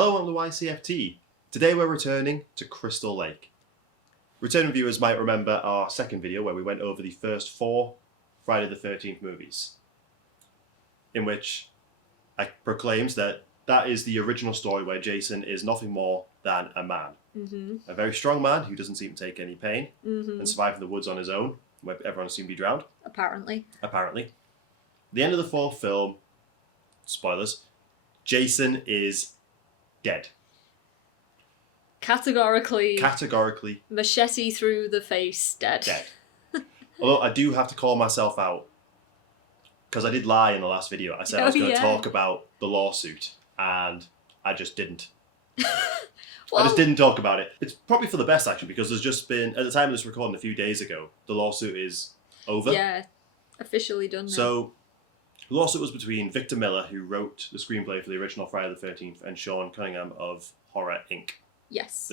Hello, I'm the YCFT. Today we're returning to Crystal Lake. Returning viewers might remember our second video where we went over the first 4 Friday the 13th movies, in which I proclaimed that is the original story where Jason is nothing more than a man. Mm-hmm. A very strong man who doesn't seem to take any pain Mm-hmm. and survive in the woods on his own, where everyone seemed to be drowned. Apparently. The end of the 4th film, spoilers, Jason is dead. Categorically, machete through the face, dead. Although I do have to call myself out, because I did lie in the last video. I said I was going to talk about the lawsuit, and I just didn't. Well, I just didn't talk about it. It's probably for the best, actually, because there's just been, at the time of this recording a few days ago, the lawsuit is over. Yeah, officially done now. So, the lawsuit was between Victor Miller, who wrote the screenplay for the original Friday the 13th, and Sean Cunningham of Horror, Inc. Yes.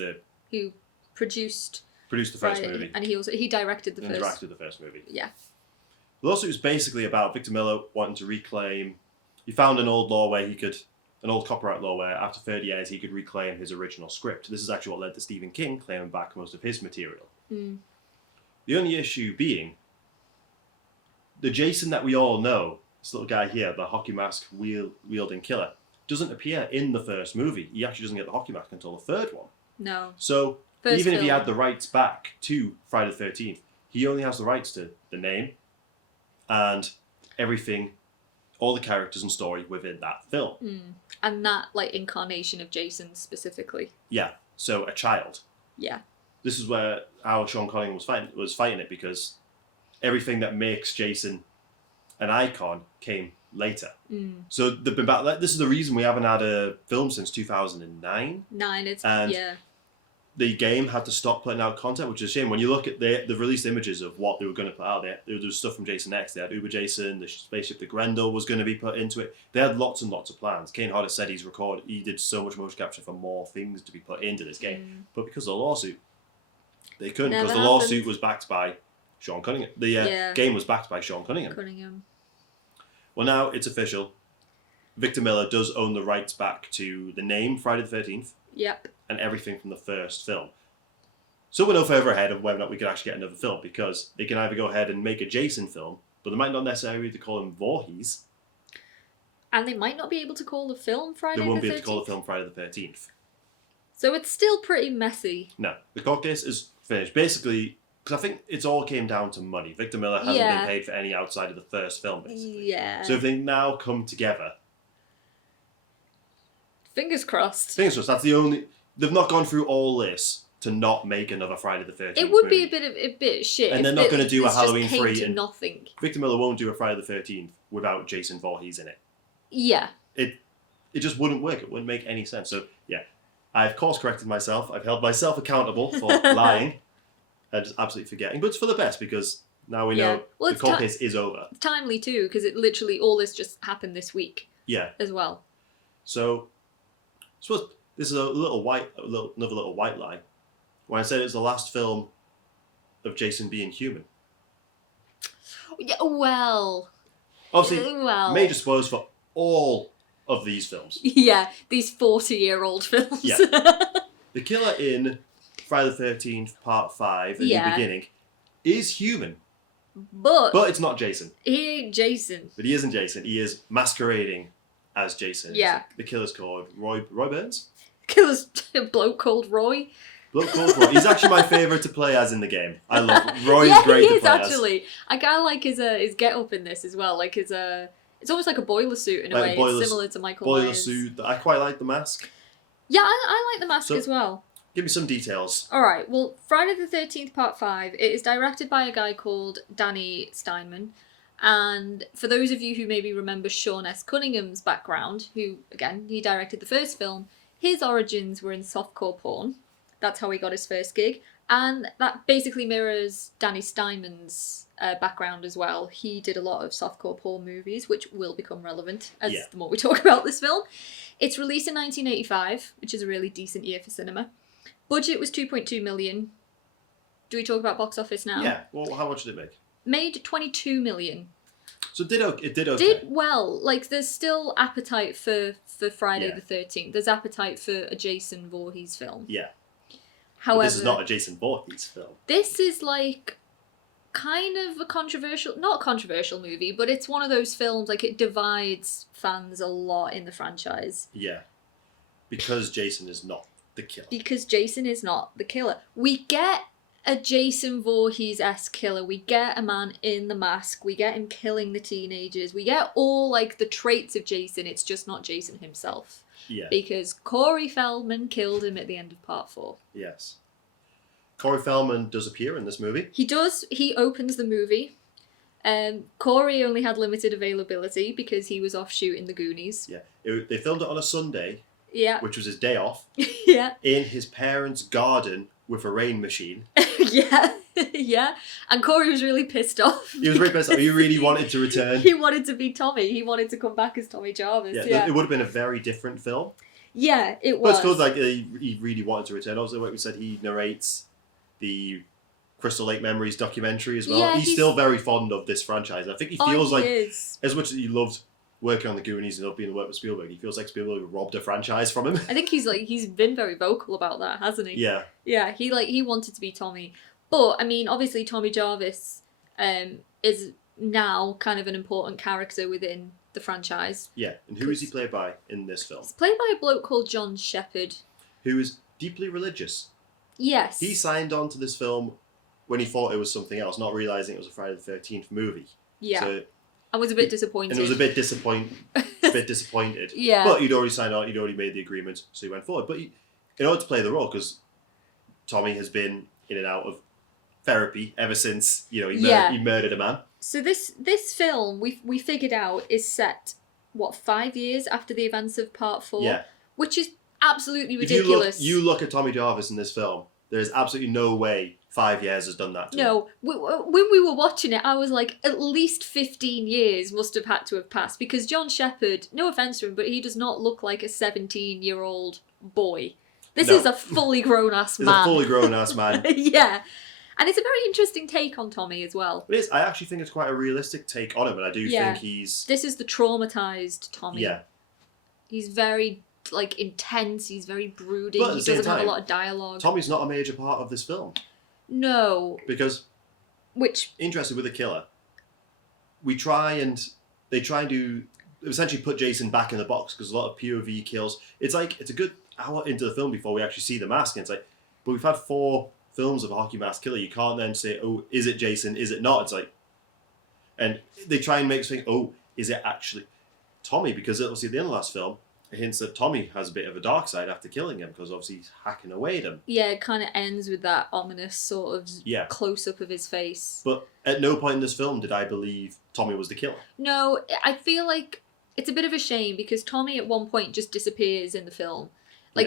Who produced the first movie. And he directed the first. And directed the first movie. Yeah. The lawsuit was basically about Victor Miller wanting to reclaim... He found an old law where he could... An old copyright law where after 30 years he could reclaim his original script. This is actually what led to Stephen King claiming back most of his material. Mm. The only issue being... The Jason that we all know, this little guy here, the hockey mask wielding killer, doesn't appear in the first movie. He actually doesn't get the hockey mask until the 3rd one. No. So, First even film. if he had the rights back to Friday the 13th, he only has the rights to the name and everything, all the characters and story within that film. Mm. And that, incarnation of Jason specifically. Yeah, so a child. Yeah. This is where how Sean Cunningham was fighting it, because everything that makes Jason an icon came later. Mm. So they've been back. This is the reason we haven't had a film since 2009. Yeah. The game had to stop putting out content, which is a shame. When you look at they've released images of what they were going to put out there. There was stuff from Jason X. They had Uber Jason, the spaceship, the Grendel was going to be put into it. They had lots and lots of plans. Kane Hodder said he did so much motion capture for more things to be put into this game. Mm. But because of the lawsuit, they couldn't, Never because the happened. lawsuit was backed by Sean Cunningham. The game was backed by Sean Cunningham. Well, now it's official. Victor Miller does own the rights back to the name Friday the 13th. Yep. And everything from the first film. So we're no further ahead of whether or not we could actually get another film, because they can either go ahead and make a Jason film, but they might not necessarily to call him Voorhees. And they might not be able to call the film Friday the 13th. They won't be able to call the film Friday the 13th. So it's still pretty messy. No, the court case is finished. Basically, because I think it's all came down to money. Victor Miller hasn't been paid for any outside of the first film, basically. Yeah. So if they now come together... Fingers crossed. That's the only... They've not gone through all this to not make another Friday the 13th It would movie. be a bit shit. And they're not going to do a Halloween 3 and nothing. Victor Miller won't do a Friday the 13th without Jason Voorhees in it. Yeah. It just wouldn't work. It wouldn't make any sense. So, yeah. I've course corrected myself. I've held myself accountable for lying and just absolutely forgetting. But it's for the best, because now we know the court case is over. It's timely too, because it literally, all this just happened this week. Yeah. As well. So, I suppose this is another little white lie. When I said it was the last film of Jason being human. Yeah, well... Obviously, major spoilers for all of these films. Yeah, these 40-year-old films. Yeah. The killer in Friday the 13th Part 5 in the beginning is human. But it's not Jason. He ain't Jason. But he isn't Jason. He is masquerading as Jason. Yeah. The killer's called Roy Burns? Killer's a bloke called Roy. Bloke called Roy. He's actually my favourite to play as in the game. I love him. Roy is great to play actually. I kind of like his get-up in this as well. Like it's almost like a boiler suit in a way. It's similar to Michael Myers. Boiler suit. I quite like the mask. Yeah, I like the mask as well. Give me some details. Alright, well, Friday the 13th Part 5, it is directed by a guy called Danny Steinman. And for those of you who maybe remember Sean S. Cunningham's background, who, again, he directed the first film, his origins were in softcore porn. That's how he got his first gig. And that basically mirrors Danny Steinman's background as well. He did a lot of softcore porn movies, which will become relevant as the more we talk about this film. It's released in 1985, which is a really decent year for cinema. Budget was 2.2 million. Do we talk about box office now? Yeah. Well, how much did it make? Made 22 million. So it did okay. Did well. Like, there's still appetite for Friday Yeah. the 13th. There's appetite for a Jason Voorhees film. Yeah. However, But this is not a Jason Voorhees film. this is like kind of a not controversial movie, but it's one of those films, like, it divides fans a lot in the franchise. Yeah. Because Jason is not the killer. Because Jason is not the killer. We get a Jason Voorhees-esque killer. We get a man in the mask. We get him killing the teenagers. We get all, like, the traits of Jason. It's just not Jason himself. Yeah. Because Corey Feldman killed him at the end of part 4. Yes. Corey Feldman does appear in this movie. He does. He opens the movie. Corey only had limited availability because he was off shooting The Goonies. Yeah. They filmed it on a Sunday, Yeah. which was his day off, Yeah. in his parents' garden with a rain machine. Yeah. Yeah. And Corey was really pissed off. He was very pissed off. He really wanted to return. He wanted to be Tommy. He wanted to come back as Tommy Jarvis. Yeah, it would have been a very different film. Yeah, it But was. it's cool, like, he really wanted to return. Also, like we said, he narrates the Crystal Lake Memories documentary as well. Yeah, he's still very fond of this franchise. I think he feels like, is. as much as he loved working on the Goonies and loved being the work with Spielberg, he feels like Spielberg robbed a franchise from him. I think he's been very vocal about that, hasn't he? Yeah. Yeah, he wanted to be Tommy. But, I mean, obviously Tommy Jarvis is now kind of an important character within the franchise. Yeah. And who is he played by in this film? He's played by a bloke called John Shepherd. Who is deeply religious. Yes. He signed on to this film when he thought it was something else, not realising it was a Friday the 13th movie. Yeah. So, I was a bit disappointed. and it was a bit disappointed. Yeah. But he'd already signed on, he'd already made the agreement, so he went forward. But in order to play the role, because Tommy has been in and out of therapy ever since, he murdered a man. So this film, we figured out, is set, 5 years after the events of part 4? Yeah. Which is absolutely If ridiculous. you look at Tommy Jarvis in this film, there's absolutely no way 5 years has done that to him. No, when we were watching it, I was like, at least 15 years must have had to have passed, because John Shepherd, no offence to him, but he does not look like a 17-year-old boy. This is a fully grown-ass man. He's a fully grown-ass man. Yeah. And it's a very interesting take on Tommy as well. It is. I actually think it's quite a realistic take on him, and I do think he's... This is the traumatised Tommy. Yeah. He's very, intense, he's very brooding, But at he the same doesn't have a time, lot of dialogue. Tommy's not a major part of this film. No. Because... Which... Interested with a killer, they try and essentially put Jason back in the box, because a lot of POV kills. It's a good hour into the film before we actually see the mask, and it's like, but we've had 4 films of a hockey mask killer. You can't then say, oh, is it Jason, is it not? It's like, and they try and make us think, oh, is it actually Tommy? Because obviously at the end of the last film, it hints that Tommy has a bit of a dark side after killing him, because obviously he's hacking away at him. Yeah, it kind of ends with that ominous sort of close-up of his face. But at no point in this film did I believe Tommy was the killer. No, I feel like it's a bit of a shame, because Tommy at one point just disappears in the film.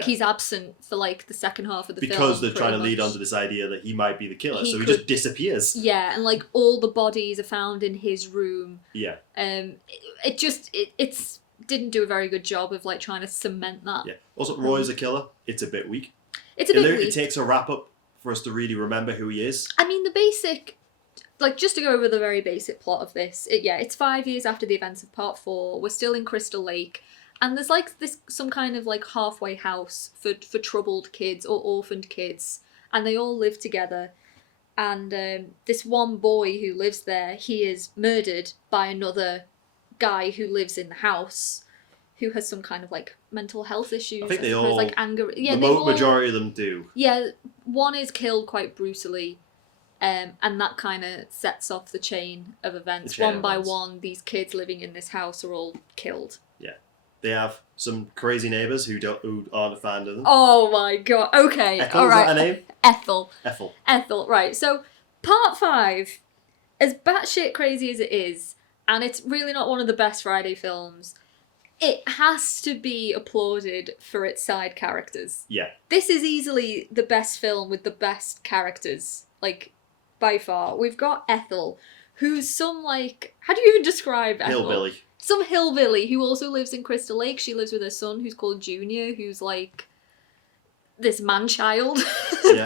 He's absent for, the second half of the film. Because they're trying to lead on to this idea that he might be the killer, so he just disappears. Yeah, and, all the bodies are found in his room. Yeah. It's didn't do a very good job of, trying to cement that. Yeah. Also, Roy's a killer. It's a bit weak. It's a bit weak. It takes a wrap-up for us to really remember who he is. I mean, the basic... just to go over the very basic plot of this, it's 5 years after the events of part 4. We're still in Crystal Lake. And there's some kind of halfway house for troubled kids or orphaned kids, and they all live together. And this one boy who lives there, he is murdered by another guy who lives in the house, who has some kind of mental health issues. I think they all, anger. Yeah, the majority of them do. Yeah, one is killed quite brutally. And that kind of sets off the chain of events. One by one, these kids living in this house are all killed. Yeah. They have some crazy neighbours who aren't a fan of them. Oh my god. Okay. Ethel, all right. Is that her name? Ethel. Right. So, part 5, as batshit crazy as it is, and it's really not one of the best Friday films, it has to be applauded for its side characters. Yeah. This is easily the best film with the best characters. By far. We've got Ethel, who's some, how do you even describe Ethel? Hillbilly. Some hillbilly who also lives in Crystal Lake. She lives with her son, who's called Junior, who's, this man-child.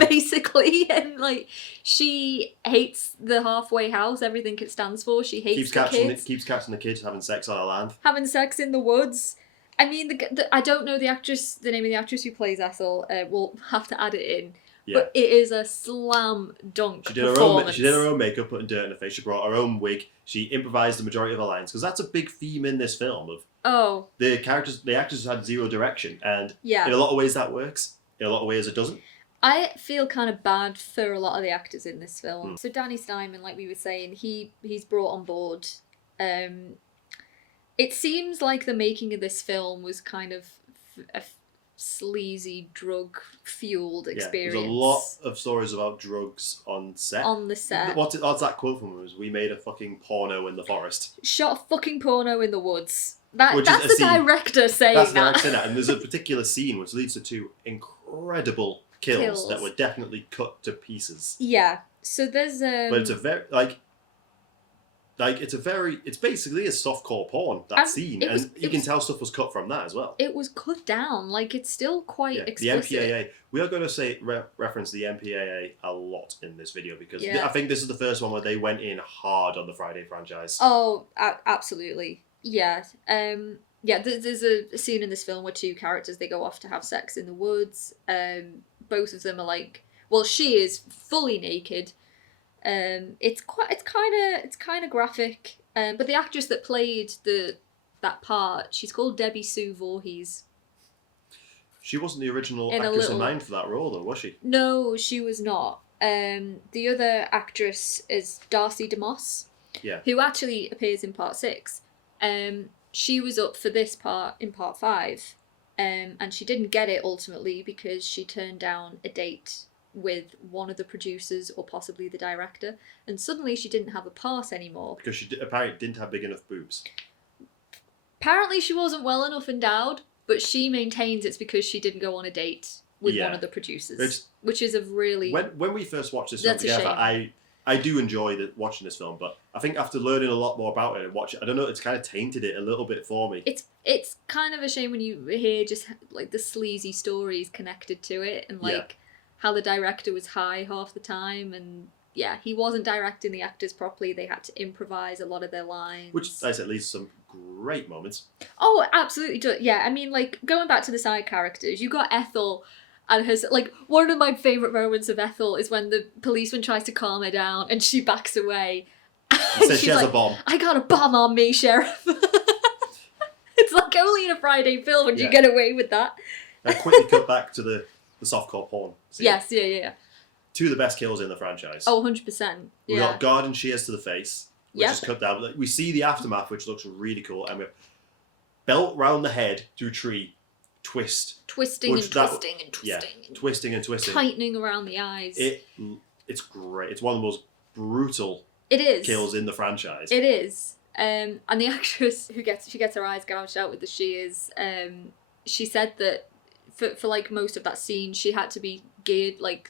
basically, and like she hates the halfway house, everything it stands for. She hates keeps catching the kids having sex on her land, having sex in the woods. I mean, I don't know the name of the actress who plays Ethel. We'll have to add it in. Yeah. But it is a slam dunk performance. She did her own makeup, putting dirt in her face. She brought her own wig. She improvised the majority of her lines because that's a big theme in this film. The actors had zero direction, and in a lot of ways that works. In a lot of ways it doesn't. I feel kind of bad for a lot of the actors in this film. So Danny Steinman, like we were saying, he's brought on board. It seems like the making of this film was kind of a sleazy, drug-fueled experience. There's a lot of stories about drugs on set. On the set. What's that quote from? Was we made a fucking porno in the forest. Shot a fucking porno in the woods. That's the director saying that. That's the director, and there's a particular scene which leads to two incredible kills that were definitely cut to pieces. Yeah. So there's but it's a very it's basically a softcore porn, scene. You can tell stuff was cut from that as well. It was cut down. Like, it's still quite explicit. The MPAA. We are going to reference the MPAA a lot in this video because I think this is the first one where they went in hard on the Friday franchise. Oh, absolutely. Yeah. There's a scene in this film where two characters, they go off to have sex in the woods. Both of them are like... Well, she is fully naked. It's kind of graphic, but the actress that played that part, she's called Debbie Sue Voorhees. She wasn't the original actress in mind for that role, though, was she? No, she was not. The other actress is Darcy Demoss, who actually appears in part 6. She was up for this part in part 5, and she didn't get it ultimately because she turned down a date with one of the producers or possibly the director, and suddenly she didn't have a part anymore. Because she apparently didn't have big enough boobs. Apparently she wasn't well enough endowed, but she maintains it's because she didn't go on a date with one of the producers. Which is a really... When we first watched this film together, I do enjoy watching this film, but I think after learning a lot more about it and watching it, I don't know, it's kind of tainted it a little bit for me. It's kind of a shame when you hear just like the sleazy stories connected to it, and how the director was high half the time, and he wasn't directing the actors properly. They had to improvise a lot of their lines, which I said leads to some great moments. Oh, absolutely. Yeah, I mean, like, going back to the side characters, you got Ethel and her, like, one of my favourite moments of Ethel is when the policeman tries to calm her down and she backs away. And says she has a bomb. I got a bomb on me, Sheriff. It's like only in a Friday film would you get away with that. I quickly cut back to the softcore porn scene. Yes, yeah. Two of the best kills in the franchise. Oh, 100%. We got guard and shears to the face, which is cut down. We see the aftermath, which looks really cool, and we have belt round the head to a tree, twisting and twisting. Tightening around the eyes. It's great. It's one of the most brutal kills in the franchise. It is. And the actress who gets her eyes gouged out with the shears, she said that for like most of that scene, she had to be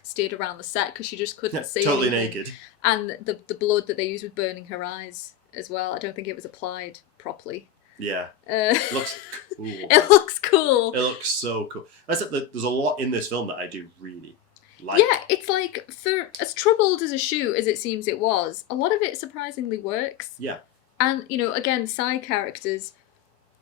steered around the set because she just couldn't see totally anything. Naked. And the blood that they used was burning her eyes as well. I don't think it was applied properly. Yeah. It looks cool. It looks cool. It looks so cool. There's a lot in this film that I do really like. Yeah, it's like, for as troubled as a shoot as it seems it was, a lot of it surprisingly works. Yeah. And, again, side characters,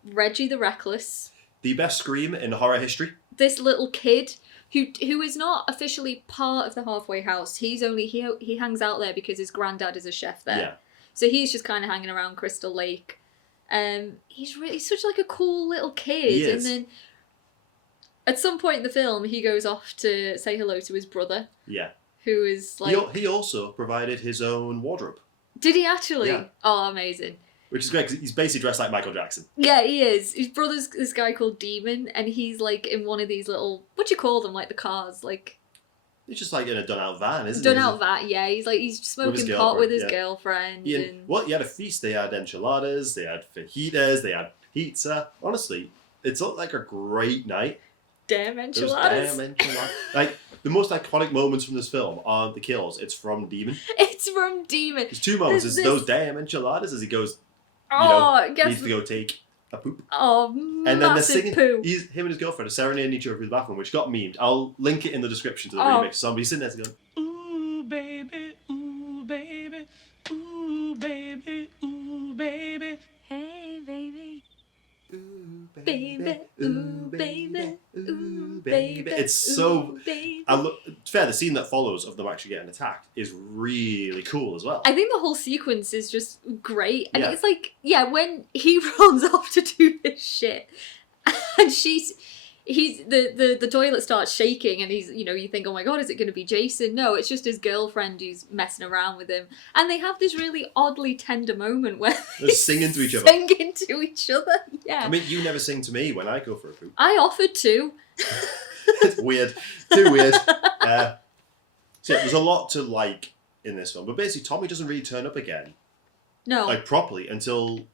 Reggie the Reckless. The best scream in horror history. This little kid who is not officially part of the halfway house. He's only he hangs out there because his granddad is a chef there. Yeah. So he's just kind of hanging around Crystal Lake. He's such like a cool little kid. He is. And then at some point in the film, he goes off to say hello to his brother. Yeah. Who is like... He also provided his own wardrobe. Did he actually? Yeah. Oh, amazing. Which is great because he's basically dressed like Michael Jackson. Yeah, he is. His brother's this guy called Demon, and he's like in one of these little... What do you call them? Like the cars? Like... He's just like in a done-out van, isn't he? Done-out van, yeah. He's smoking pot with his girlfriend. Yeah. Well, he had a feast. They had enchiladas, they had fajitas, they had pizza. Honestly, it's looked like a great night. Damn enchiladas. Like, the most iconic moments from this film are the kills. It's from Demon. It's from Demon. There's two moments. There's those damn enchiladas as he goes, needs to go take a poop. Oh, And then they're massive singing. poo. Him and his girlfriend are serenading each other through the bathroom, which got memed. I'll link it in the description to the remix. Somebody's sitting there going, ooh baby, ooh baby, ooh baby, ooh baby, Hey baby. ooh Baby, ooh baby, ooh baby. It's so. Baby. It's fair. The scene that follows of them actually getting attacked is really cool as well. I think the whole sequence is just great. I Yeah. mean, it's like, when he runs off to do this shit, and the toilet starts shaking, and he's, you think, oh my god, is it going to be Jason? No, it's just his girlfriend who's messing around with him, and they have this really oddly tender moment where They're singing to each other. Singing to each other, yeah. I mean, you never sing to me when I go for a poop. I offered to. It's weird. Too weird. So there's a lot to like in this film, but basically Tommy doesn't really turn up again, No. like properly, until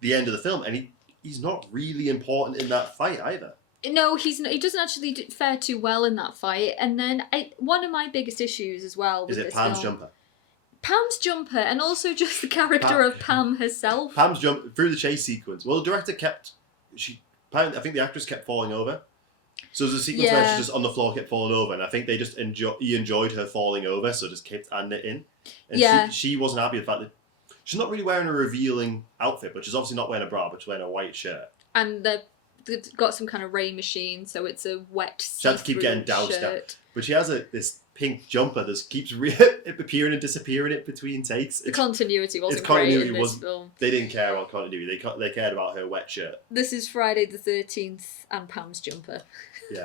the end of the film, and he's not really important in that fight either. No, he doesn't actually fare too well in that fight. And then one of my biggest issues as well with Is it this Pam's film, jumper? Pam's jumper, and also just the character of Pam herself. Pam's jump through the chase sequence. Well, the director I think the actress kept falling over. So there's a sequence where she's just on the floor, kept falling over, and I think they just he enjoyed her falling over, so just kept adding it in. And she wasn't happy with the fact that she's not really wearing a revealing outfit, but she's obviously not wearing a bra, but she's wearing a white shirt. And they've got some kind of rain machine, so it's a wet, she had to keep getting doused shirt. out. But she has this pink jumper that keeps appearing and disappearing in between takes. The continuity wasn't great in this film. They didn't care about continuity. They cared about her wet shirt. This is Friday the 13th and Pam's jumper. Yeah.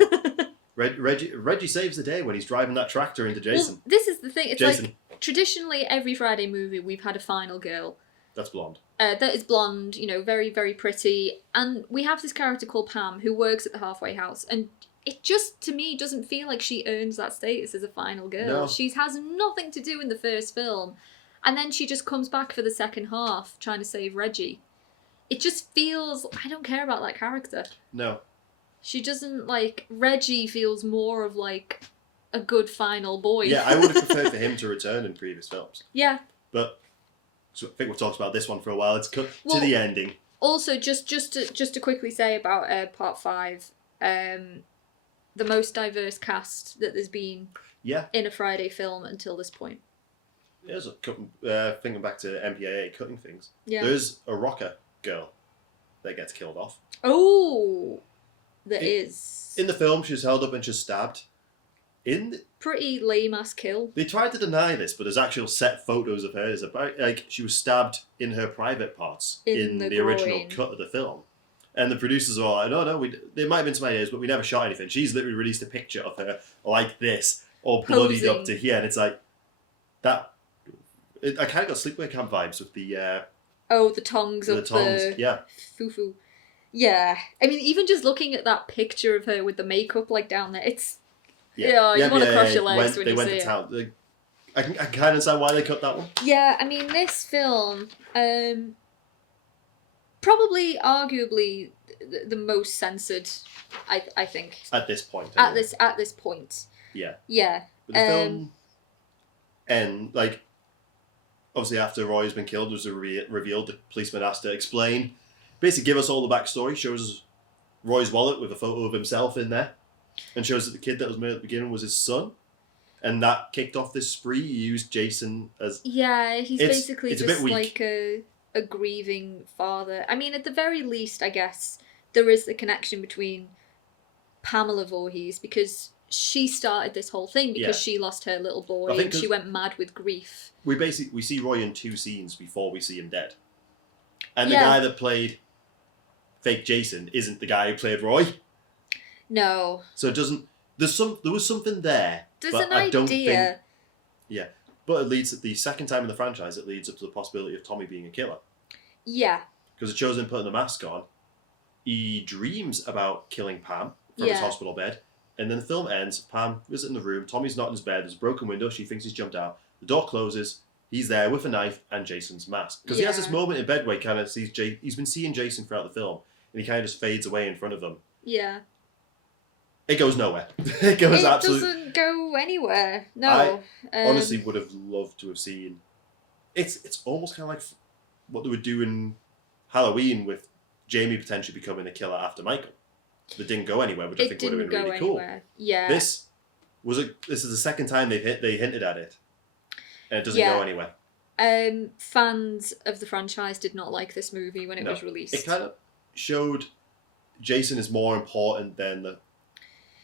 Reggie saves the day when he's driving that tractor into Jason. Well, this is the thing. It's Jason. like, traditionally, every Friday movie, we've had a final girl. That's blonde. That is blonde, very, very pretty. And we have this character called Pam who works at the halfway house. And it just, to me, doesn't feel like she earns that status as a final girl. No. She has nothing to do in the first film. And then she just comes back for the second half trying to save Reggie. It just feels, I don't care about that character. No. She doesn't, Reggie feels more of, a good final boy. Yeah, I would have preferred for him to return in previous films. Yeah. But so I think we've talked about this one for a while. It's cut to the ending. Also, just to quickly say about Part 5, the most diverse cast that there's been in a Friday film until this point. There's thinking back to MPAA cutting things. Yeah. There's a rocker girl that gets killed off. Oh, there is. In the film, she's held up and she's stabbed. Pretty lame ass kill. They tried to deny this, but there's actual set photos of her. She was stabbed in her private parts in the original cut of the film. And the producers are like, no, there might have been some ideas, but we never shot anything. She's literally released a picture of her like this, all bloodied up to here, and it's like that. I kind of got Sleepaway Camp vibes with the. The tongs of the yeah. Fufu. Yeah, I mean, even just looking at that picture of her with the makeup down there, it's you want to crush your legs when you see it. Town. I can kind of understand why they cut that one. Yeah, I mean, this film, probably, arguably, the most censored, I think. At this point. Anyway. At this point. Yeah. Yeah. But the film, and obviously after Roy has been killed, there's a revealed. The policeman has to explain, basically give us all the backstory. Shows us Roy's wallet with a photo of himself in there, and shows that the kid that was made at the beginning was his son. And that kicked off this spree. He used Jason as... Yeah, he's basically it's just a bit weak. a grieving father. I mean, at the very least, I guess, there is the connection between Pamela Voorhees, because she started this whole thing because she lost her little boy and she went mad with grief. We see Roy in 2 scenes before we see him dead. And the guy that played fake Jason isn't the guy who played Roy. No. So it doesn't... There was something there. There's but an I don't idea. think, yeah. But it leads, the second time in the franchise, it leads up to the possibility of Tommy being a killer. Yeah. Because it shows him putting the mask on. He dreams about killing Pam from his hospital bed. And then the film ends, Pam is in the room, Tommy's not in his bed, there's a broken window, she thinks he's jumped out. The door closes, he's there with a knife and Jason's mask. Because he has this moment in bed where he kind of sees, he's been seeing Jason throughout the film, and he kind of just fades away in front of them. Yeah. It goes nowhere. It doesn't go anywhere. No. I honestly would have loved to have seen... It's almost kind of like what they would do in Halloween with Jamie potentially becoming the killer after Michael. That didn't go anywhere, which I think would have been really cool. Yeah. This is the second time they hinted at it, and it doesn't go anywhere. Fans of the franchise did not like this movie when it was released. It kind of showed Jason is more important than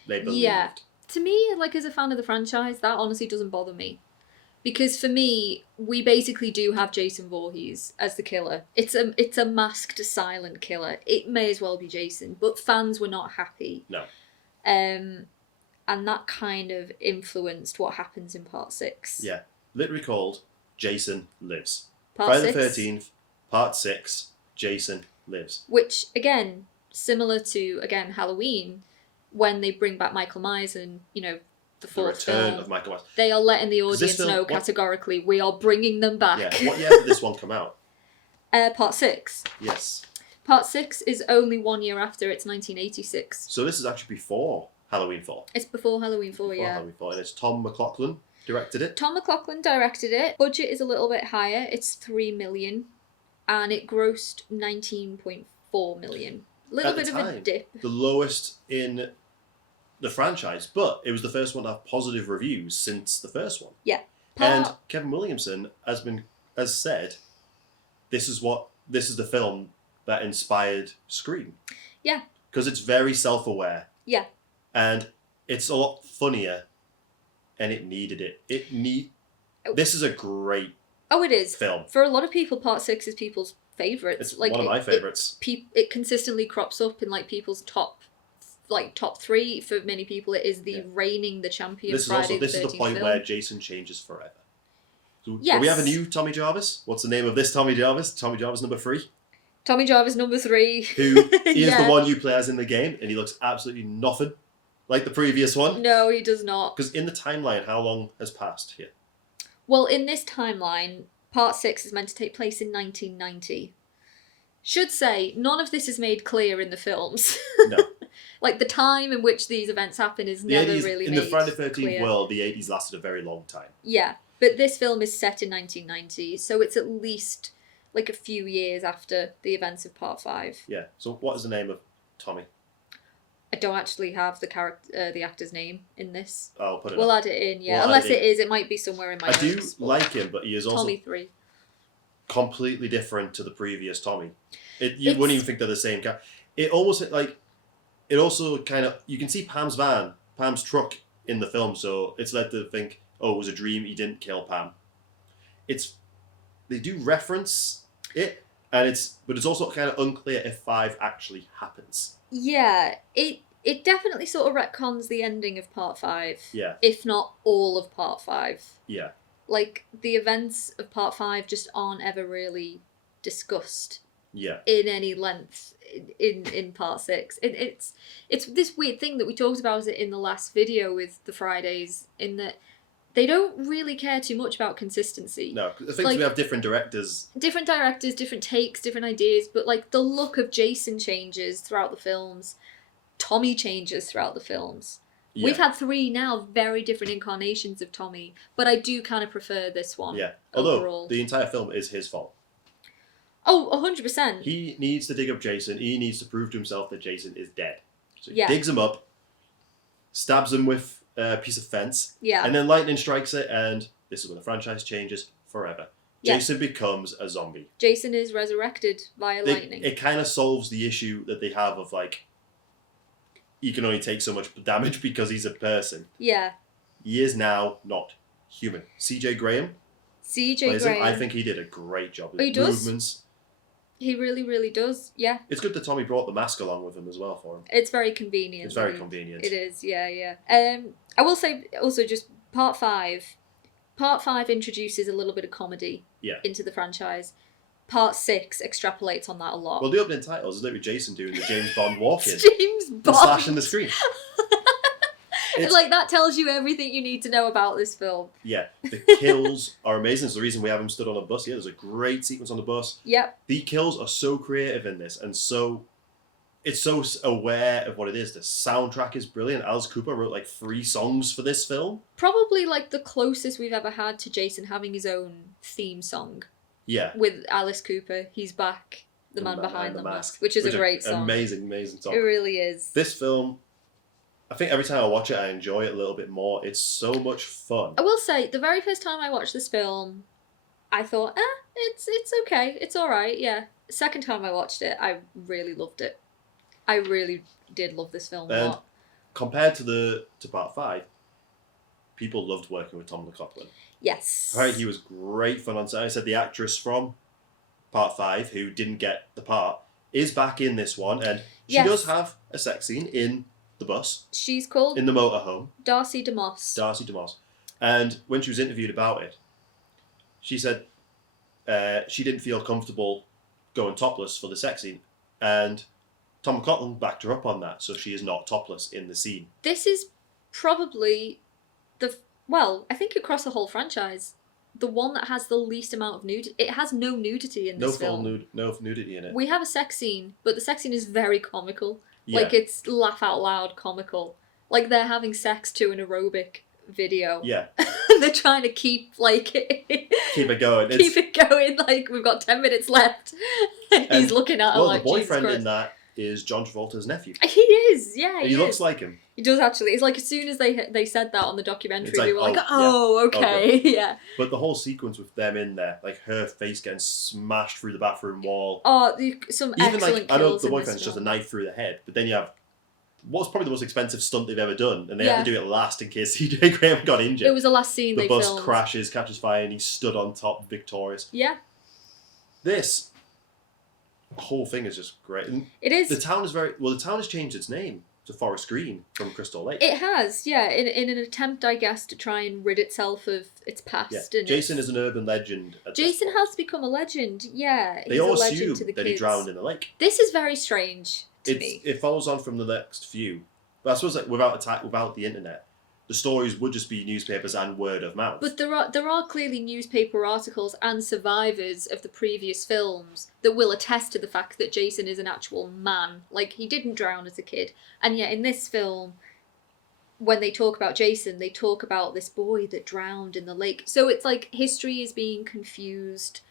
they believed. Yeah. To me, like, as a fan of the franchise, that honestly doesn't bother me. Because for me, we basically do have Jason Voorhees as the killer. It's a masked, silent killer. It may as well be Jason, but fans were not happy. No. And that kind of influenced what happens in Part 6. Yeah. Literally called Jason Lives. Friday the 13th, Part 6, Jason Lives. Which, again, similar to, Halloween, when they bring back Michael Myers and, the fourth return film, of Michael Myers. They are letting the audience know categorically, we are bringing them back. Yeah. What year did this one come out? Part 6. Yes. Part 6 is only 1 year after. It's 1986. So this is actually before Halloween 4. It's before Halloween 4, before Halloween 4, and it's Tom McLaughlin directed it. Tom McLaughlin directed it. Budget is a little bit higher. It's $3 million, and it grossed $19.4 million. Little bit of a dip. The lowest in the franchise, but it was the first one to have positive reviews since the first one. Yeah. And Kevin Williamson has said, this is the film that inspired Scream. Yeah. Because it's very self-aware. Yeah. And it's a lot funnier, and it needed it. This is a great it is film. For a lot of people, Part 6 is people's favourites. It's one of my favourites. It consistently crops up in people's top 3. For many people, it is the reigning the champion. This is the point where Jason changes forever. So, yes. We have a new Tommy Jarvis. What's the name of this Tommy Jarvis? Tommy Jarvis number 3. Tommy Jarvis number 3. Who is the one you play as in the game, and he looks absolutely nothing like the previous one. No, he does not. Because in the timeline, how long has passed here? Well, in this timeline, Part 6 is meant to take place in 1990. Should say, none of this is made clear in the films. No. The time in which these events happen is never really made clear. In the Friday the 13th world, the 80s lasted a very long time. Yeah, but this film is set in 1990, so it's at least a few years after the events of Part 5. Yeah, so what is the name of Tommy? I don't actually have the actor's name in this. I'll put it We'll add it in, yeah. Unless it is, it might be somewhere in my notes. I do like him, but he is also Tommy 3. Completely different to the previous Tommy. You wouldn't even think they're the same guy. It almost it also kind of, you can see Pam's truck in the film, so it's led to think, oh, it was a dream, he didn't kill Pam. They do reference it, but it's also kind of unclear if 5 actually happens. Yeah, it definitely sort of retcons the ending of Part 5. Yeah. If not all of Part 5. Yeah. The events of Part 5 just aren't ever really discussed. Yeah. In any length in Part 6. It's this weird thing that we talked about it in the last video with the Fridays, in that they don't really care too much about consistency. No, I think we have different directors. Different directors, different takes, different ideas, but the look of Jason changes throughout the films. Tommy changes throughout the films. Yeah. We've had 3 now very different incarnations of Tommy, but I do kind of prefer this one. Yeah, overall. Although the entire film is his fault. Oh, 100%. He needs to dig up Jason. He needs to prove to himself that Jason is dead. So he digs him up, stabs him with a piece of fence, and then lightning strikes it, and this is when the franchise changes forever. Yeah. Jason becomes a zombie. Jason is resurrected via lightning. It kind of solves the issue that they have of he can only take so much damage because he's a person. Yeah. He is now not human. CJ Graham. I think he did a great job with movements. He really, really does, yeah. It's good that Tommy brought the mask along with him as well for him. It's very convenient. It's very convenient. It is, yeah. I will say also just Part 5. Part 5 introduces a little bit of comedy into the franchise. Part 6 extrapolates on that a lot. Well, the opening title is literally Jason doing the James Bond walk-in. James Bond! Slashing the screen. That tells you everything you need to know about this film. Yeah, the kills are amazing. It's the reason we have him stood on a bus. Yeah, there's a great sequence on the bus. Yep. The kills are so creative in this, and it's so aware of what it is. The soundtrack is brilliant. Alice Cooper wrote 3 songs for this film. Probably the closest we've ever had to Jason having his own theme song. Yeah. With Alice Cooper, he's back The Man Behind the Mask, which is a great song. Amazing song. It really is. This film, I think every time I watch it, I enjoy it a little bit more. It's so much fun. I will say, the very first time I watched this film, I thought, it's okay, it's alright, yeah. Second time I watched it, I really loved it. I really did love this film a lot. Compared to Part 5, people loved working with Tom McLaughlin. Yes. Right, he was great fun on set. I said the actress from Part 5, who didn't get the part, is back in this one, and she does have a sex scene in the bus. She's called... in the motorhome. Darcy Demoss. Darcy Demoss. And when she was interviewed about it, she said she didn't feel comfortable going topless for the sex scene, and Tom McLaughlin backed her up on that, so she is not topless in the scene. This is probably I think across the whole franchise, the one that has the least amount of nudity. It has no nudity in this film. No nudity in it. We have a sex scene, but the sex scene is very comical. Yeah. Like, it's laugh out loud comical. Like, they're having sex to an aerobic video. Yeah. They're trying to keep it going. Keep it going. Like, we've got 10 minutes left. And he's looking at her like, the boyfriend Jesus Christ. in that is John Travolta's nephew. He is, yeah. He looks like him. He does, actually. It's like, as soon as they said that on the documentary, like, we were like, oh, okay, yeah. But the whole sequence with them in there, like her face getting smashed through the bathroom wall. Oh, some Even excellent I know kills the in this boyfriend's just a film. knife through the head, but then you have what's probably the most expensive stunt they've ever done, and they had to do it last in case CJ Graham got injured. It was the last scene they filmed. The bus crashes, catches fire, and he stood on top, victorious. Yeah. This whole thing is just great. And it is. The town has changed its name to Forest Green from Crystal Lake. It has, yeah, in an attempt, I guess, to try and rid itself of its past. Yeah. Jason is an urban legend. Jason has become a legend, yeah. They all assume that he drowned in the lake. This is very strange to me. It follows on from the next few. But I suppose without the internet, the stories would just be newspapers and word of mouth. But there are clearly newspaper articles and survivors of the previous films that will attest to the fact that Jason is an actual man. Like, he didn't drown as a kid. And yet in this film, when they talk about Jason, they talk about this boy that drowned in the lake. So it's like history is being confused.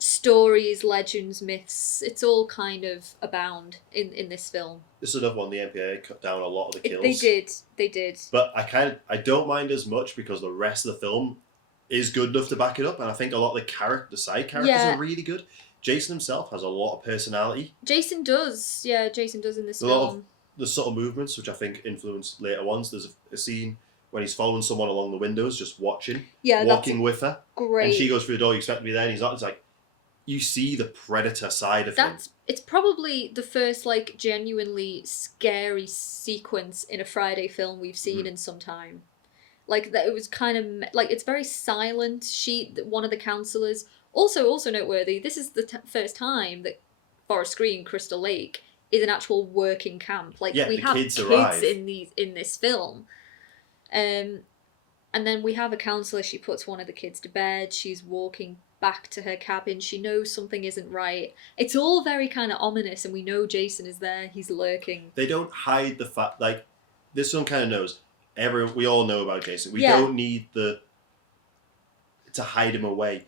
Stories, legends, myths, it's all kind of abound in this film. This is another one, the MPAA cut down a lot of the kills. They did. But I don't mind as much because the rest of the film is good enough to back it up, and I think a lot of the side characters are really good. Jason himself has a lot of personality. Jason does in this film. A lot of the subtle movements, which I think influence later ones. There's a scene when he's following someone along the windows, just watching, walking with her. Great. And she goes through the door, you expect to be there, and he's not. It's like, you see the predator side of him. It's probably the first, like, genuinely scary sequence in a Friday film we've seen in some time. Like, that it was kind of like, it's very silent. One of the counsellors, also noteworthy, this is the first time that Forest Green, Crystal Lake, is an actual working camp. Like, we have kids in this film. And then we have a counsellor, she puts one of the kids to bed, she's walking back to her cabin, she knows something isn't right. It's all very kind of ominous, and we know Jason is there, he's lurking. They don't hide the fact, like, this film kind of knows, we all know about Jason. We don't need to hide him away.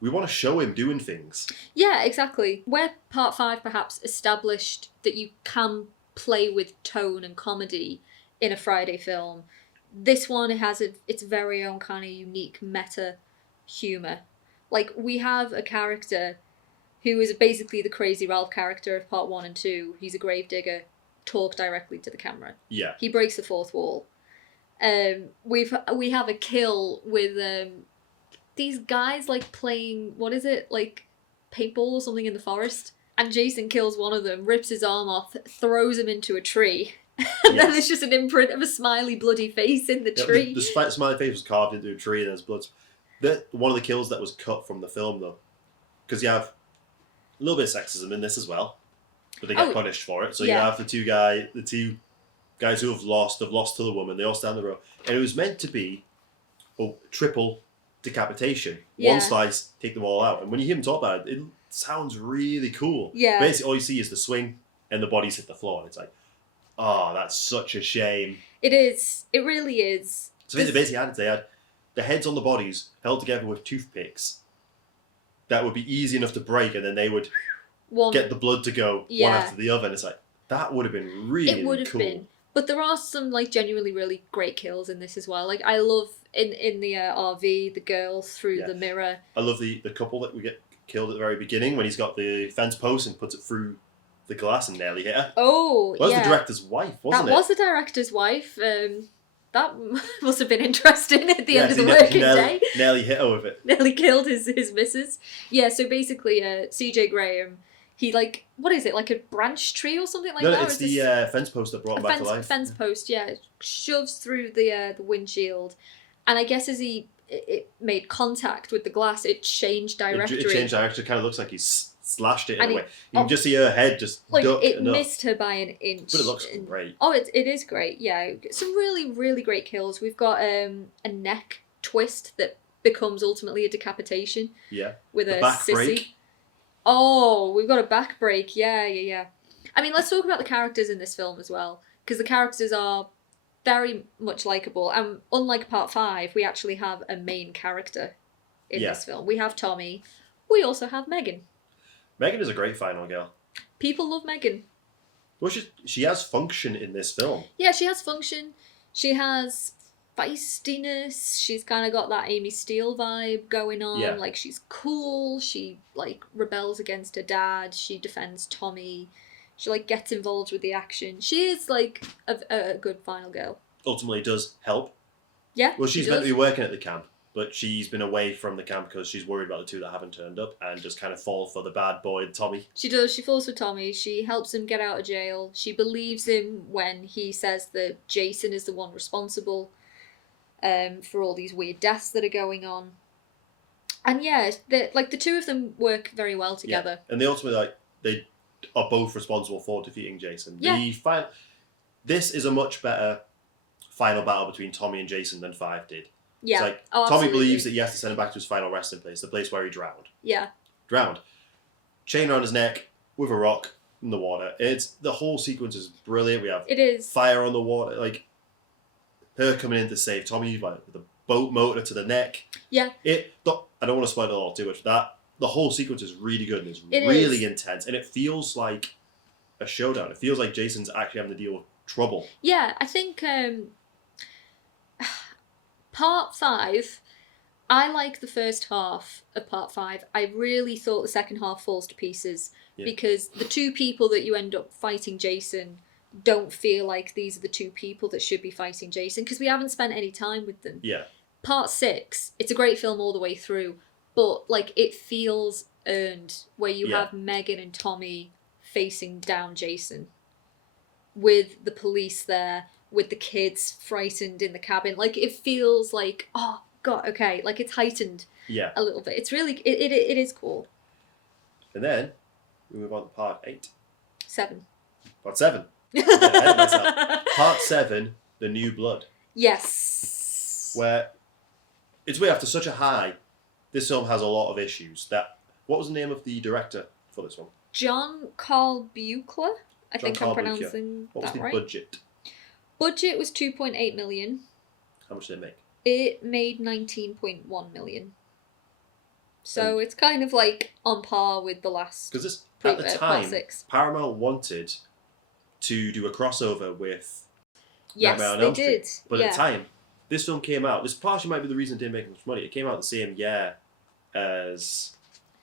We want to show him doing things. Yeah, exactly. Where Part 5 perhaps established that you can play with tone and comedy in a Friday film, this one has its very own kind of unique meta humour. Like, we have a character who is basically the Crazy Ralph character of Part 1 and 2. He's a gravedigger, talk directly to the camera. Yeah. He breaks the fourth wall. We have a kill with these guys, like, playing, what is it, like, paintball or something in the forest. And Jason kills one of them, rips his arm off, throws him into a tree. And then there's just an imprint of a smiley, bloody face in the tree. The smiley face was carved into a tree and there's blood. One of the kills that was cut from the film, though, because you have a little bit of sexism in this as well, but they get punished for it. So you have the two guys who have lost to the woman. They all stand in the row, and it was meant to be triple decapitation. Yeah. One slice, take them all out. And when you hear him talk about it, it sounds really cool. Yeah. Basically, all you see is the swing, and the bodies hit the floor, and it's like, oh, that's such a shame. It is. It really is. So they basically had the heads on the bodies held together with toothpicks that would be easy enough to break, and then they would get the blood to go Yeah. one after the other. And it's like, that would have been really It would have cool. been. But there are some like genuinely really great kills in this as well. Like I love in the RV, the girl through the mirror. I love the couple that we get killed at the very beginning when he's got the fence post and puts it through the glass and nearly hit her. Oh, That was the director's wife, wasn't it? That was the director's wife. That must have been interesting at the end of the he working day. Nearly hit her with it. Nearly killed his missus. Yeah, so basically, CJ Graham, he like, what is it, like a branch tree or something like that? No, it's the fence post that brought him back to life. Fence post, yeah. Shoves through the windshield. And I guess as it made contact with the glass, it changed directory. It changed directory. It kind of looks like he's slashed it in And a way. You can just see her head just like duck it enough. missed her by an inch. But it looks great. Oh, it is great, yeah. Some really, really great kills. We've got a neck twist that becomes ultimately a decapitation. Yeah. With the a back sissy. break. Oh, we've got a back break. Yeah. I mean, let's talk about the characters in this film as well, because the characters are very much likable. And unlike Part 5, we actually have a main character in this film. We have Tommy. We also have Megan. Megan is a great final girl. People love Megan. Well, she has function in this film. Yeah, she has function. She has feistiness. She's kind of got that Amy Steele vibe going on. Yeah. Like, she's cool. She, like, rebels against her dad. She defends Tommy. She, like, gets involved with the action. She is, like, a good final girl. Ultimately does help. Yeah, well, she's meant to be working at the camp, but she's been away from the camp because she's worried about the two that haven't turned up and just kind of fall for the bad boy, Tommy. She does. She falls for Tommy. She helps him get out of jail. She believes him when he says that Jason is the one responsible for all these weird deaths that are going on. And yeah, the two of them work very well together. Yeah. And they ultimately, they are both responsible for defeating Jason. Yeah. This is a much better final battle between Tommy and Jason than 5 did. Yeah. It's like, Tommy absolutely believes that he has to send him back to his final resting place, the place where he drowned. Yeah. Drowned. Chain around his neck with a rock in the water. The whole sequence is brilliant. We have fire on the water, like her coming in to save Tommy, like with a boat motor to the neck. Yeah. I don't want to spoil it all too much. The whole sequence is really good and it's really intense, and it feels like a showdown. It feels like Jason's actually having to deal with trouble. Yeah, I think Part 5, I like the first half of Part 5. I really thought the second half falls to pieces because the two people that you end up fighting Jason don't feel like these are the two people that should be fighting Jason because we haven't spent any time with them. Yeah. Part 6, it's a great film all the way through, but like it feels earned where you have Megan and Tommy facing down Jason with the police there, with the kids frightened in the cabin. Like it feels like, oh god, okay, like it's heightened a little bit. It's really it is cool. And then we move on to Part 8. 7. Part 7. Part 7, The New Blood. Yes. Where it's way after such a high, this film has a lot of issues. What was the name of the director for this one? John Carl Buechler. I think I'm pronouncing What was that the right. budget? Budget was 2.8 million. How much did it make? It made 19.1 million. So it's kind of like on par with the last. Because at the time, Part 6. Paramount wanted to do a crossover with Yes, Nightmare on they Elm Street. did. But at the time, this film came out. This partially might be the reason it didn't make much money. It came out the same year as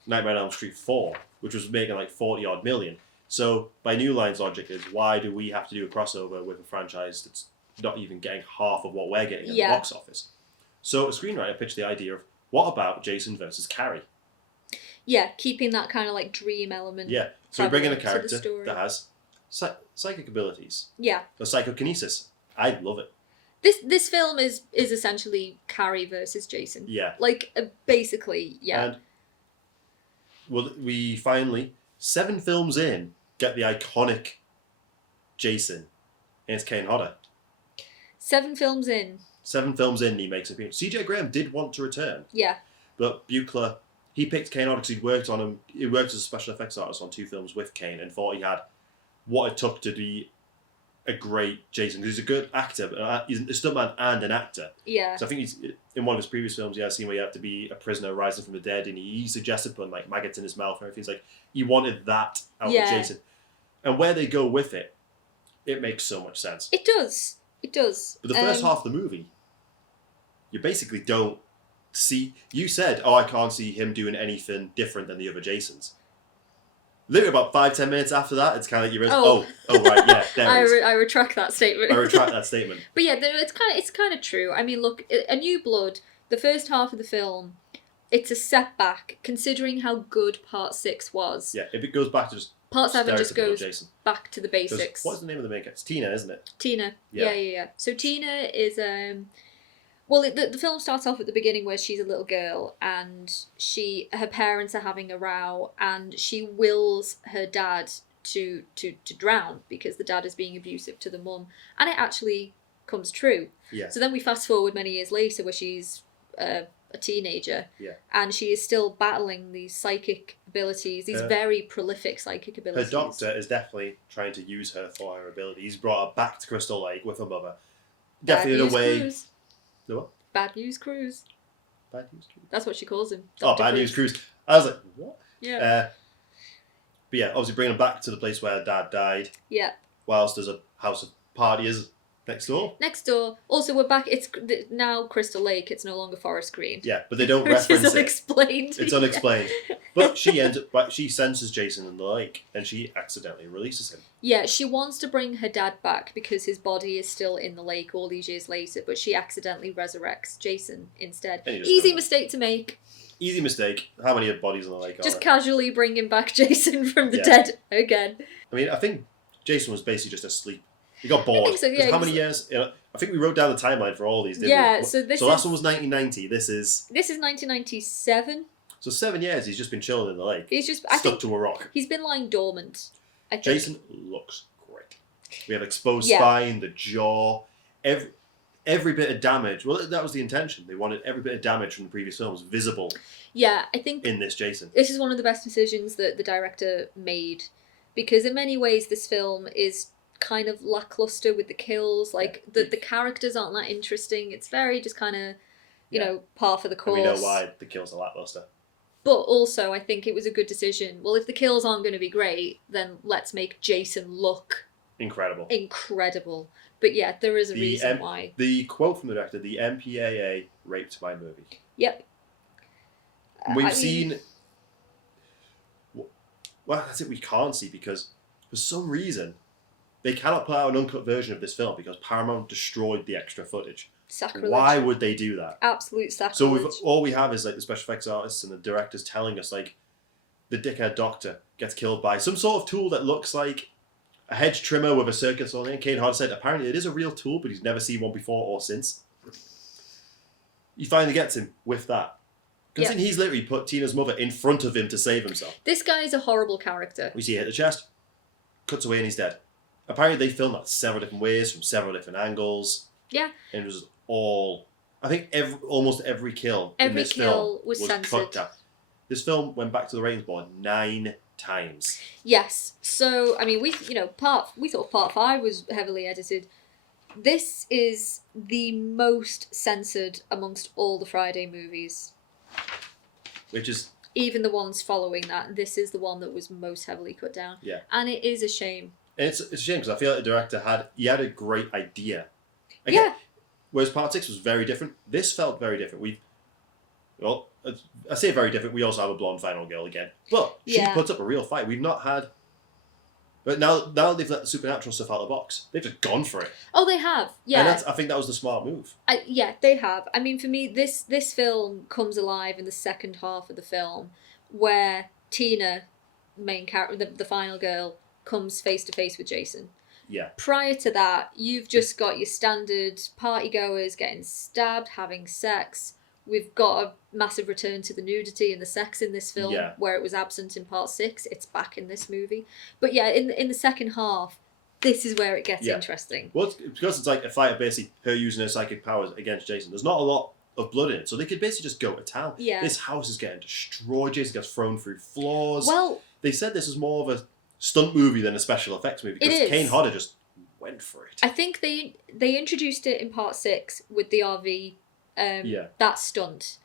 Nightmare on Elm Street 4, which was making like 40 odd million. So by New Line's logic is, why do we have to do a crossover with a franchise that's not even getting half of what we're getting at the box office? So a screenwriter pitched the idea of, what about Jason versus Carrie? Yeah, keeping that kind of like dream element. Yeah, so we bring in a prevalent to the character story. that has psychic abilities. Yeah. Or psychokinesis. I love it. This film is essentially Carrie versus Jason. Yeah. Like, basically, yeah. And well, we finally, 7 films in, get the iconic Jason. And it's Kane Hodder. 7 films in. 7 films in, he makes an appearance. CJ Graham did want to return. Yeah. But Buechler, he picked Kane Hodder because he'd worked on him. He worked as a special effects artist on 2 films with Kane and thought he had what it took to be a great Jason because he's a good actor, but he's a stuntman and an actor. Yeah. So I think he's in one of his previous films. Yeah, I've seen where you have to be a prisoner rising from the dead, and he suggested putting like maggots in his mouth and everything. It's like he wanted that out of Jason, and where they go with it, it makes so much sense. It does. It does. But the first half of the movie, you basically don't see. You said, "Oh, I can't see him doing anything different than the other Jasons." Literally about 5-10 minutes after that, it's kind of like you realize, oh right, yeah, there it is. I retract that statement. I retract that statement. But yeah, it's kind of true. I mean, look, A New Blood, the first half of the film, it's a setback considering how good Part 6 was. Yeah, if it goes back to just Part 7 just goes Jason. back to the basics. What's the name of the main character? It's Tina, isn't it? Tina. Yeah. So Tina is well, the film starts off at the beginning where she's a little girl and her parents are having a row and she wills her dad to drown because the dad is being abusive to the mum, and it actually comes true. Yeah. So then we fast forward many years later where she's a teenager, and she is still battling these psychic abilities, these very prolific psychic abilities. Her doctor is definitely trying to use her for her abilities. He's brought her back to Crystal Lake with her mother. Definitely in a way. Cruise. The what? Bad News Cruise. Bad News Cruise? That's what she calls him. Dr. Bad News Cruise. I was like, what? Yeah. But yeah, obviously bringing him back to the place where Dad died. Yeah. Whilst there's a house of parties next door. Next door. Also, we're back. It's now Crystal Lake. It's no longer Forest Green. Yeah, but they don't reference it. It's unexplained. It's unexplained. But she senses Jason in the lake and she accidentally releases him. Yeah, she wants to bring her dad back because his body is still in the lake all these years later, but she accidentally resurrects Jason instead. Easy mistake to make. Easy mistake. How many bodies in the lake are Just there? casually bringing back Jason from the dead again. I mean, I think Jason was basically just asleep. He got bored. I think so, yeah. How many years? I think we wrote down the timeline for all these, didn't we? Yeah, so last one was 1990. This is 1997. So 7 years he's just been chilling in the lake. He's just stuck to a rock. He's been lying dormant. I think. Jason looks great. We have exposed spine, the jaw, every bit of damage. Well, that was the intention. They wanted every bit of damage from the previous films visible. Yeah, I think in this Jason. This is one of the best decisions that the director made, because in many ways this film is kind of lackluster with the kills. Like the characters aren't that interesting. It's very just kind of you know, par for the course. And we know why the kills are lackluster. But also, I think it was a good decision. Well, if the kills aren't going to be great, then let's make Jason look incredible. But yeah, there is a reason why. The quote from the director: "The MPAA raped my movie." Yep. We've seen. Well, that's it. We can't see because for some reason they cannot put out an uncut version of this film because Paramount destroyed the extra footage. Sacrilege. Why would they do that? Absolute sacrilege. So all we have is like the special effects artists and the directors telling us like the dickhead doctor gets killed by some sort of tool that looks like a hedge trimmer with a circuit on it. And Kane Hodder said apparently it is a real tool, but he's never seen one before or since. He finally gets him with that. Considering he's literally put Tina's mother in front of him to save himself. This guy is a horrible character. We see it hit the chest, cuts away and he's dead. Apparently they filmed that several different ways from several different angles. Yeah. And it was all... I think almost every kill in this film was censored. cut down. This film went back to the ratings board 9 times. Yes. So, I mean, we thought part 5 was heavily edited. This is the most censored amongst all the Friday movies. Which is... Even the ones following that, this is the one that was most heavily cut down. Yeah. And it is a shame. And it's a shame because I feel like the director had a great idea. Again, whereas part 6 was very different, this felt very different. I say very different, we also have a blonde final girl again. But she puts up a real fight. We've not had... But now they've let the supernatural stuff out of the box. They've just gone for it. Oh, they have. Yeah. And I think that was the smart move. Yeah, they have. I mean, for me, this film comes alive in the second half of the film where Tina, main character, the final girl, comes face to face with Jason. Yeah. Prior to that, you've just got your standard party goers getting stabbed, having sex. We've got a massive return to the nudity and the sex in this film, where it was absent in part 6. It's back in this movie. But yeah, in the second half, this is where it gets interesting. Well, because it's like a fight of basically her using her psychic powers against Jason. There's not a lot of blood in it, so they could basically just go to town. Yeah. This house is getting destroyed. Jason gets thrown through floors. Well, they said this is more of a stunt movie than a special effects movie because Kane Hodder just went for it. I think they introduced it in part 6 with the RV, that stunt,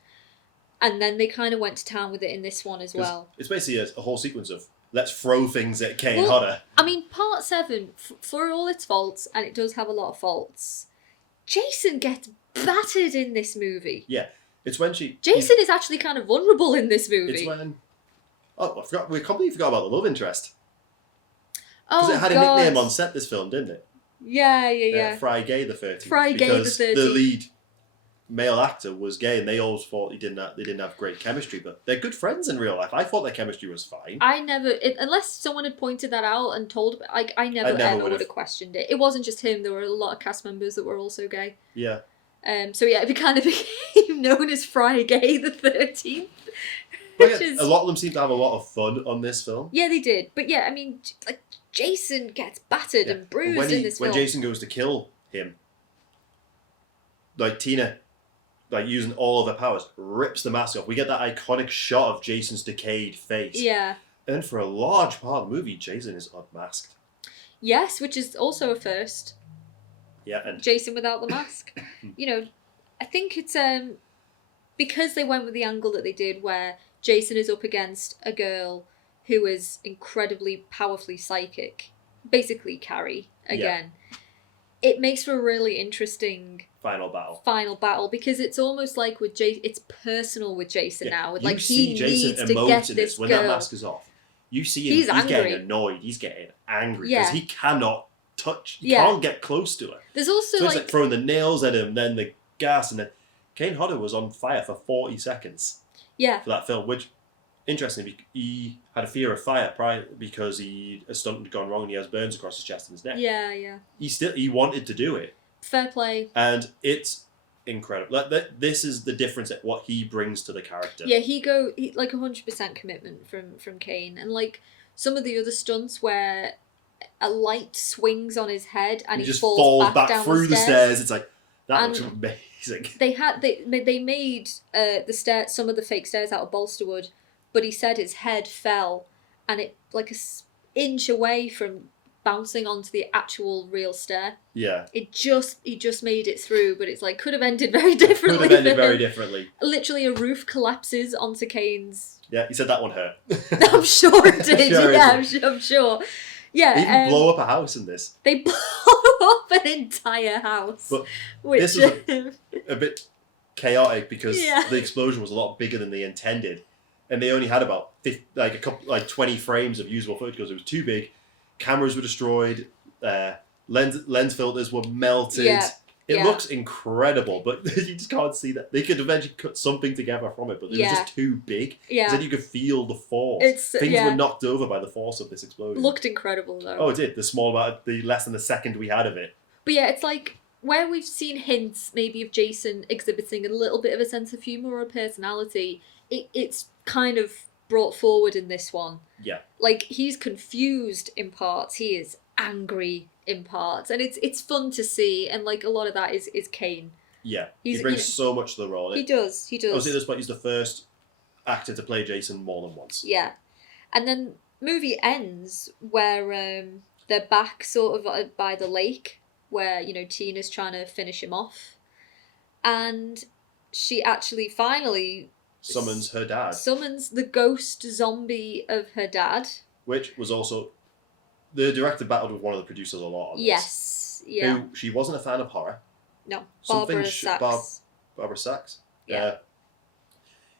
and then they kind of went to town with it in this one as well. It's basically a whole sequence of let's throw things at Kane Hodder. I mean, part 7, for all its faults, and it does have a lot of faults, Jason gets battered in this movie. Yeah, it's when Jason is actually kind of vulnerable in this movie. It's when... Oh, we completely forgot about the love interest. Oh, because it had a nickname on set, this film, didn't it? Yeah. Fry Gay the 13th. Fry Gay the 13th. Because the lead male actor was gay, and they always thought they didn't have great chemistry, but they're good friends in real life. I thought their chemistry was fine. Unless someone had pointed that out and told, I never ever would have questioned it. It wasn't just him. There were a lot of cast members that were also gay. Yeah. So yeah, it kind of became known as Fry Gay the 13th. But yeah, a lot of them seem to have a lot of fun on this film. Yeah, they did. But yeah, I mean, like, Jason gets battered and bruised in this film. When Jason goes to kill him, like, Tina, like, using all of her powers, rips the mask off. We get that iconic shot of Jason's decayed face. Yeah. And then for a large part of the movie, Jason is unmasked. Yes, which is also a first. Yeah, and Jason without the mask. You know, I think it's because they went with the angle that they did, where Jason is up against a girl who is incredibly powerfully psychic, basically Carrie again. Yeah. It makes for a really interesting final battle because it's almost like with Jason, it's personal with Jason now. Like, he needs to get this when girl. That mask is off. You see him. He's getting annoyed. He's getting angry because he cannot touch. He can't get close to her. There's also so it's like throwing the nails at him, then the gas, and then Kane Hodder was on fire for 40 seconds. Yeah. For that film, which, interestingly, he had a fear of fire prior because a stunt had gone wrong and he has burns across his chest and his neck. Yeah. He wanted to do it. Fair play. And it's incredible. This is the difference at what he brings to the character. Yeah, he like 100% commitment from Kane, and like some of the other stunts where a light swings on his head and he just falls back down through the stairs. It's like that looks amazing. They made some of the fake stairs out of bolster wood, but he said his head fell and it like inch away from bouncing onto the actual real stair. Yeah. He just made it through, but it's like could have ended very differently. Literally, a roof collapses onto Kane's. Yeah, he said that one hurt. I'm sure it did. I'm sure. Yeah. They even blow up a house in this. They blow up an entire house. But this was a bit chaotic because the explosion was a lot bigger than they intended, and they only had about 20 frames of usable footage because it was too big. Cameras were destroyed. Lens filters were melted. Yeah. It looks incredible, but you just can't see that. They could eventually cut something together from it, but it was just too big. Yeah. So then you could feel the force. Things were knocked over by the force of this explosion. Looked incredible, though. Oh, it did. The less than a second we had of it. But yeah, it's like where we've seen hints maybe of Jason exhibiting a little bit of a sense of humour or personality, it's kind of brought forward in this one. Yeah. Like, he's confused in parts, he is angry in parts, and it's fun to see, and like a lot of that is Kane. Yeah. He brings so much to the role. He does. Obviously at this point he's the first actor to play Jason more than once. Yeah. And then movie ends where they're back sort of by the lake where, you know, Tina's trying to finish him off, and she actually finally summons her dad. Summons the ghost zombie of her dad. Which was also... The director battled with one of the producers a lot on this. Yes, yeah. Who, she wasn't a fan of horror. No, Barbara Sachs. Barbara Sachs? Yeah.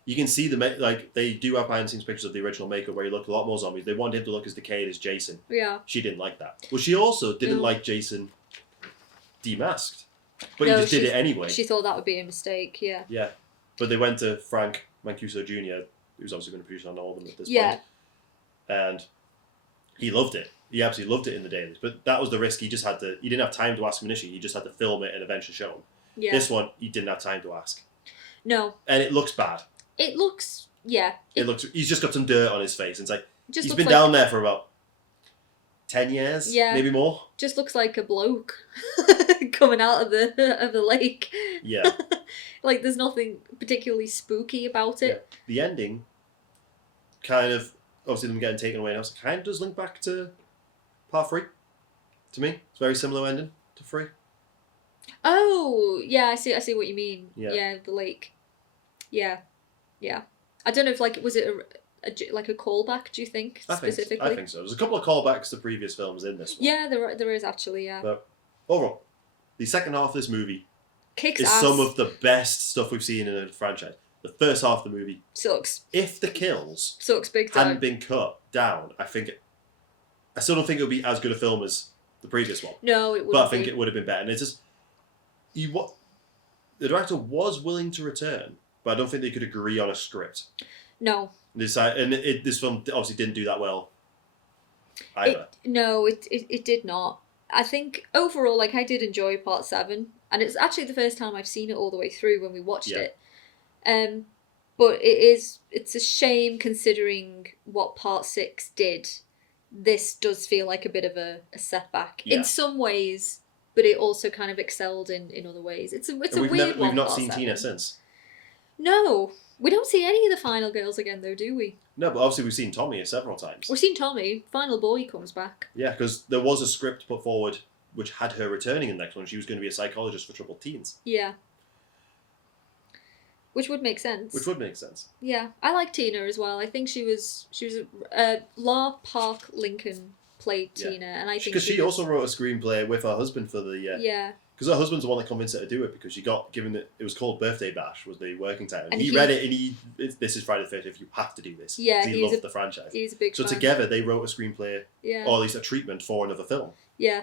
You can see they do have behind the scenes pictures of the original makeup where he looked a lot more zombies. They wanted him to look as decayed as Jason. Yeah. She didn't like that. Well, she also didn't like Jason demasked. But he just did it anyway. She thought that would be a mistake, yeah. Yeah. But they went to Frank Mancuso Jr., who's obviously going to produce on all of them at this point. And he loved it. He absolutely loved it in the dailies. But that was the risk. He didn't have time to ask him initially. He just had to film it and eventually show him. Yeah. This one, he didn't have time to ask. No. And it looks bad. It looks, yeah. He's just got some dirt on his face. It's like, he's been down there for about 10 years, maybe more. Just looks like a bloke coming out of the lake. Yeah. Like, there's nothing particularly spooky about it. Yeah. The ending kind of, obviously them getting taken away now, kind of does link back to part 3. To me, it's a very similar ending to 3. Oh, yeah, I see what you mean. Yeah. Yeah, the lake. Yeah. I don't know if, like, was it like a callback, do you think, specifically? I think so. There's a couple of callbacks to previous films in this one. Yeah, there is actually, yeah. But overall, the second half of this movie Kicks is ass. some of the best stuff we've seen in a franchise. The first half of the movie Sucks. If the kills Big time. hadn't been cut down, I still don't think it would be as good a film as the previous one. No, it wouldn't. But I think it would have been better. And it's just the director was willing to return, but I don't think they could agree on a script. No. This film obviously didn't do that well either. It did not. I think overall, like, I did enjoy Part 7, and it's actually the first time I've seen it all the way through when we watched it. But it's a shame considering what Part 6 did. This does feel like a bit of a setback in some ways, but it also kind of excelled in other ways. It's a weird one. We've not Part seen 7. Tina since. No, we don't see any of the final girls again, though, do we? No, but obviously we've seen Tommy several times. We've seen Tommy. Final boy comes back. Yeah, because there was a script put forward which had her returning in the next one. She was going to be a psychologist for troubled teens. Yeah. Which would make sense. Yeah, I like Tina as well. I think she was La Park Lincoln played Tina, and I think because she also wrote a screenplay with her husband for the because her husband's the one that convinced her to do it because she got given it was called Birthday Bash was the working title. And he read it and this is Friday the 13th. You have to do this. Yeah, he loved the franchise. He's a big fan. Together they wrote a screenplay, or at least a treatment for another film. Yeah.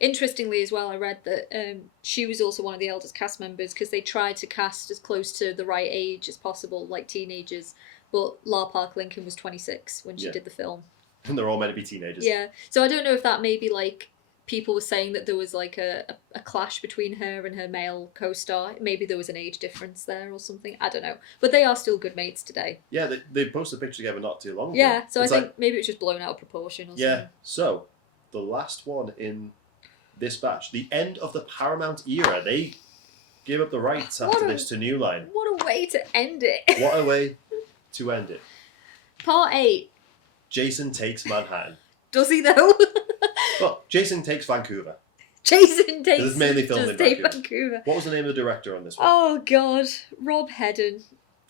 Interestingly as well, I read that she was also one of the eldest cast members because they tried to cast as close to the right age as possible, like teenagers, but La Park Lincoln was 26 when she did the film. And they're all meant to be teenagers. Yeah, so I don't know if that maybe, like, people were saying that there was, like, a clash between her and her male co-star. Maybe there was an age difference there or something. I don't know. But they are still good mates today. Yeah, they posted a picture together not too long ago. Yeah, so I think maybe it's just blown out of proportion or something. Yeah, so the last one in this batch, the end of the Paramount era. They gave up the rights after this to New Line. What a way to end it. What a way to end it. Part 8. Jason Takes Manhattan. Does he though? Well, Jason Takes Vancouver. Jason Takes... It's mainly filmed in Vancouver. What was the name of the director on this one? Oh God, Rob Hedden.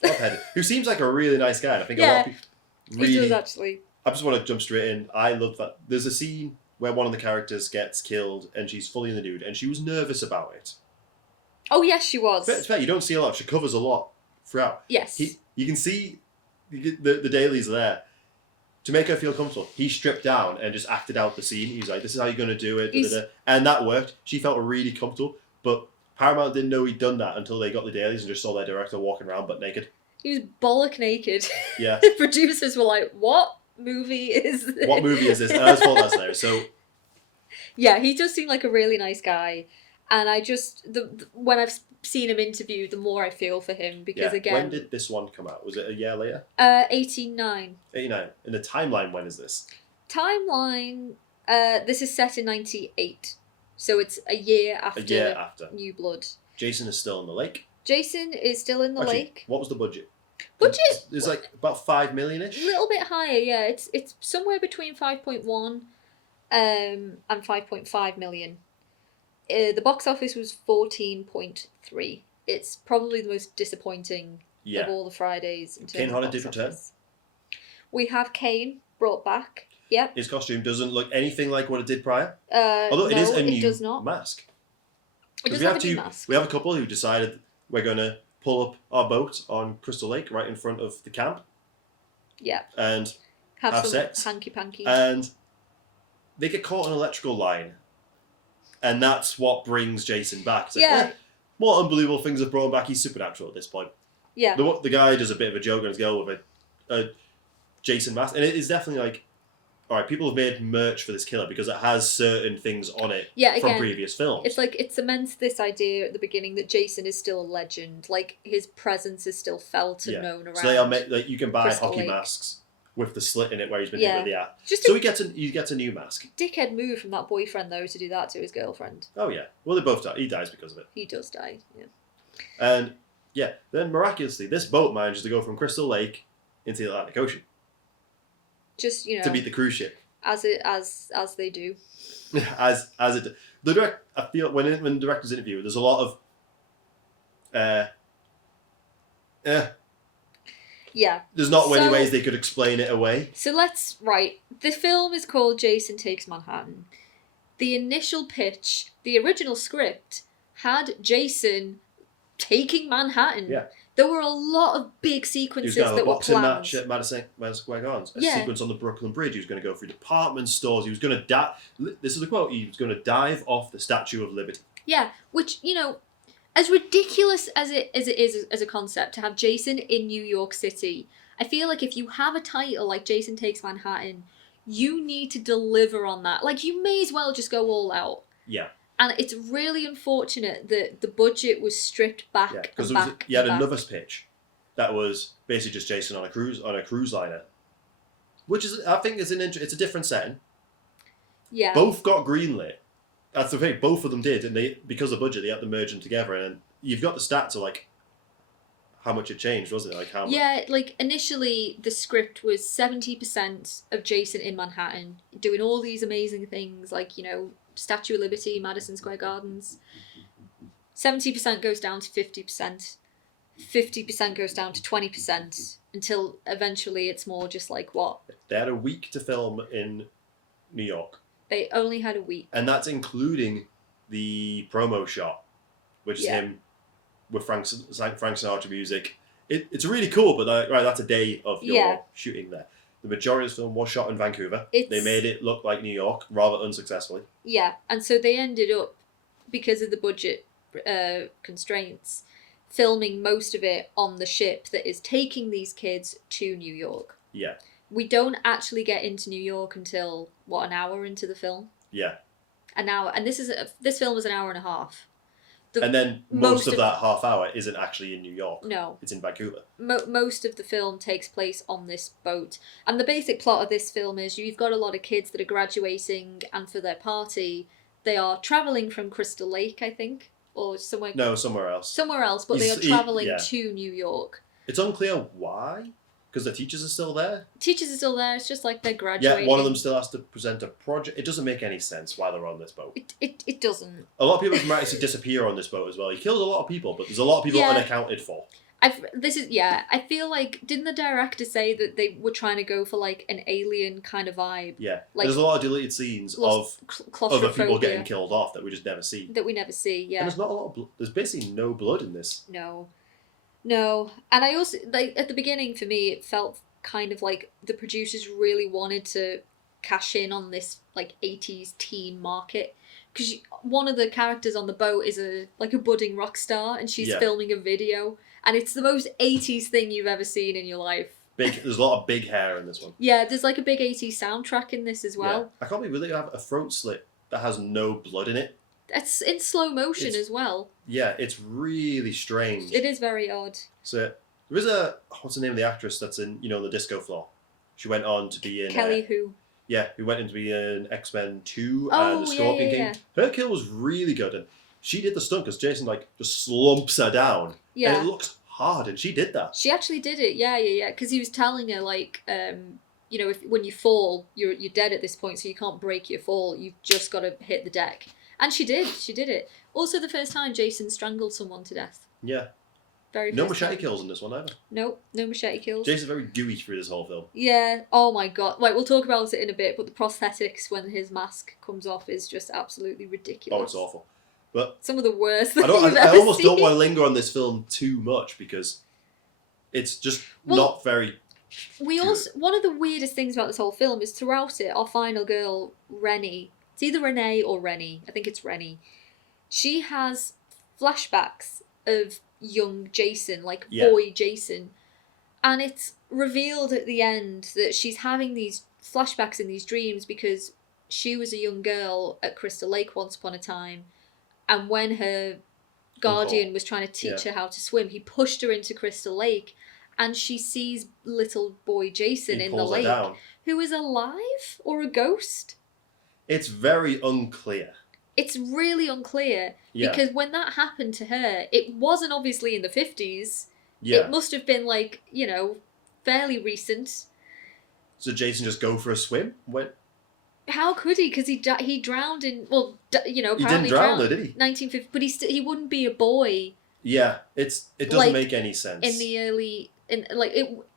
Rob Hedden, who seems like a really nice guy. And I think a lot of people really... He does actually. I just want to jump straight in. I love that. There's a scene where one of the characters gets killed and she's fully in the nude and she was nervous about it. Oh yes, she was. But it's fair, you don't see a lot. She covers a lot throughout. Yes. You can see the dailies there. To make her feel comfortable, he stripped down and just acted out the scene. He was like, this is how you're going to do it. Da, da, da. And that worked. She felt really comfortable. But Paramount didn't know he'd done that until they got the dailies and just saw their director walking around butt naked. He was bollock naked. Yeah. The producers were like, what movie is this? What movie is this? And I just thought that's there. So... Yeah, he does seem like a really nice guy. And I just... when I've seen him interviewed, the more I feel for him. Because again... When did this one come out? Was it a year later? 89. 89. In the timeline, when is this? Timeline... this is set in 98. So it's a year after New Blood. Jason is still in the lake. Jason is still in the lake. What was the budget? It's like about 5 million-ish? A little bit higher, yeah. It's somewhere between 5.1 and 5.5 million. The box office was 14.3. It's probably the most disappointing of all the Fridays. Kane Hodder did return. We have Kane brought back. Yep. His costume doesn't look anything like what it did prior. Although it is a new does not. mask. It does have a new mask. We have a couple who decided we're going to pull up our boat on Crystal Lake right in front of the camp. Yeah. And have some sex. Hanky-panky. And they get caught on an electrical line. And that's what brings Jason back. It's like, more unbelievable things have brought him back. He's supernatural at this point. Yeah. The guy does a bit of a joke on his girl with a Jason mask. And it is definitely like, all right, people have made merch for this killer because it has certain things on it from previous films. It's like, it cements this idea at the beginning that Jason is still a legend. Like, his presence is still felt and known around. So they are like, you can buy Crystal hockey Lake. masks with the slit in it where he's been hit with the app. He gets a new mask. Dickhead move from that boyfriend, though, to do that to his girlfriend. Oh, yeah. Well, they both die. He dies because of it. He does die, yeah. And, then miraculously, this boat manages to go from Crystal Lake into the Atlantic Ocean. Just, to beat the cruise ship. as they do. as it the direct. I feel when the director's interview, there's a lot of Yeah. There's not many ways they could explain it away. So the film is called Jason Takes Manhattan. The initial pitch, the original script, had Jason taking Manhattan. Yeah. There were a lot of big sequences that were planned. He was going to have a boxing match at Madison Square Garden. A sequence on the Brooklyn Bridge. He was going to go through department stores. He was going to dive. This is the quote. He was going to dive off the Statue of Liberty. Yeah, which, as ridiculous as it is as a concept to have Jason in New York City, I feel like if you have a title like Jason Takes Manhattan, you need to deliver on that. Like, you may as well just go all out. Yeah. And it's really unfortunate that the budget was stripped back. Yeah, because you had another pitch that was basically just Jason on a cruise liner, which is, I think, it's a different setting. Yeah. Both got greenlit. That's the thing. Both of them did, and because of budget, they had to merge them together. And you've got the stats of how much it changed, wasn't it? Initially the script was 70% of Jason in Manhattan doing all these amazing things, Statue of Liberty, Madison Square Gardens. 70% goes down to 50%. 50% goes down to 20% until eventually it's more just what? They had a week to film in New York. They only had a week. And that's including the promo shot, which is him with Frank Sinatra music. It's really cool, but that's a day of your shooting there. The majority of the film was shot in Vancouver. They made it look like New York, rather unsuccessfully. Yeah, and so they ended up, because of the budget constraints, filming most of it on the ship that is taking these kids to New York. Yeah. We don't actually get into New York until, an hour into the film? Yeah. An hour. And this film is an hour and a half. And then most of that half hour isn't actually in New York. No. It's in Vancouver. Most of the film takes place on this boat. And the basic plot of this film is you've got a lot of kids that are graduating, and for their party, they are travelling from Crystal Lake, I think, or somewhere... No, somewhere else. Somewhere else, but they are travelling to New York. It's unclear why, because the teachers are still there. Teachers are still there, it's just they're graduating. Yeah, one of them still has to present a project. It doesn't make any sense why they're on this boat. It doesn't. A lot of people might actually disappear on this boat as well. He kills a lot of people, but there's a lot of people unaccounted for. I feel didn't the director say that they were trying to go for an alien kind of vibe? Yeah, there's a lot of deleted scenes of other people getting killed off that we just never see. That we never see, yeah. And there's not a lot of there's basically no blood in this. No. And I also, at the beginning for me, it felt kind of the producers really wanted to cash in on this 80s teen market. Because one of the characters on the boat is a budding rock star, and she's filming a video. And it's the most 80s thing you've ever seen in your life. There's a lot of big hair in this one. Yeah, there's a big 80s soundtrack in this as well. Yeah. I can't believe they have a throat slit that has no blood in it. It's in slow motion as well. Yeah, it's really strange. It is very odd. So there is what's the name of the actress that's in the disco floor? She went on to be in Kelly Who. Yeah, who went in to be in X-Men 2 and the Scorpion King. Yeah. Her kill was really good, and she did the stunt because Jason just slumps her down. Yeah. And it looks hard, and she did that. She actually did it. Yeah. Because he was telling her if when you fall, you're dead at this point, so you can't break your fall. You've just got to hit the deck. And she did. She did it. Also, the first time Jason strangled someone to death. Yeah. No machete kills in this one either. Nope, no machete kills. Jason's very gooey through this whole film. Yeah. Oh my god. Right, we'll talk about it in a bit, but the prosthetics when his mask comes off is just absolutely ridiculous. Oh, it's awful. But some of the worst things I almost don't want to linger on this film too much because it's just not very... One of the weirdest things about this whole film is throughout it, our final girl, Rennie... It's either Renee or Rennie. I think it's Rennie. She has flashbacks of young Jason, boy Jason. And it's revealed at the end that she's having these flashbacks in these dreams because she was a young girl at Crystal Lake once upon a time. And when her guardian was trying to teach her how to swim, he pushed her into Crystal Lake. And she sees little boy Jason in the lake, who is alive or a ghost. It's very unclear. It's really unclear because when that happened to her, it wasn't obviously in the 50s. Yeah. It must have been fairly recent. So Jason just go for a swim? How could he? Because he drowned in He didn't apparently drown drowned though, did he? 1950, but he wouldn't be a boy Yeah, it doesn't Like, make any sense. in the early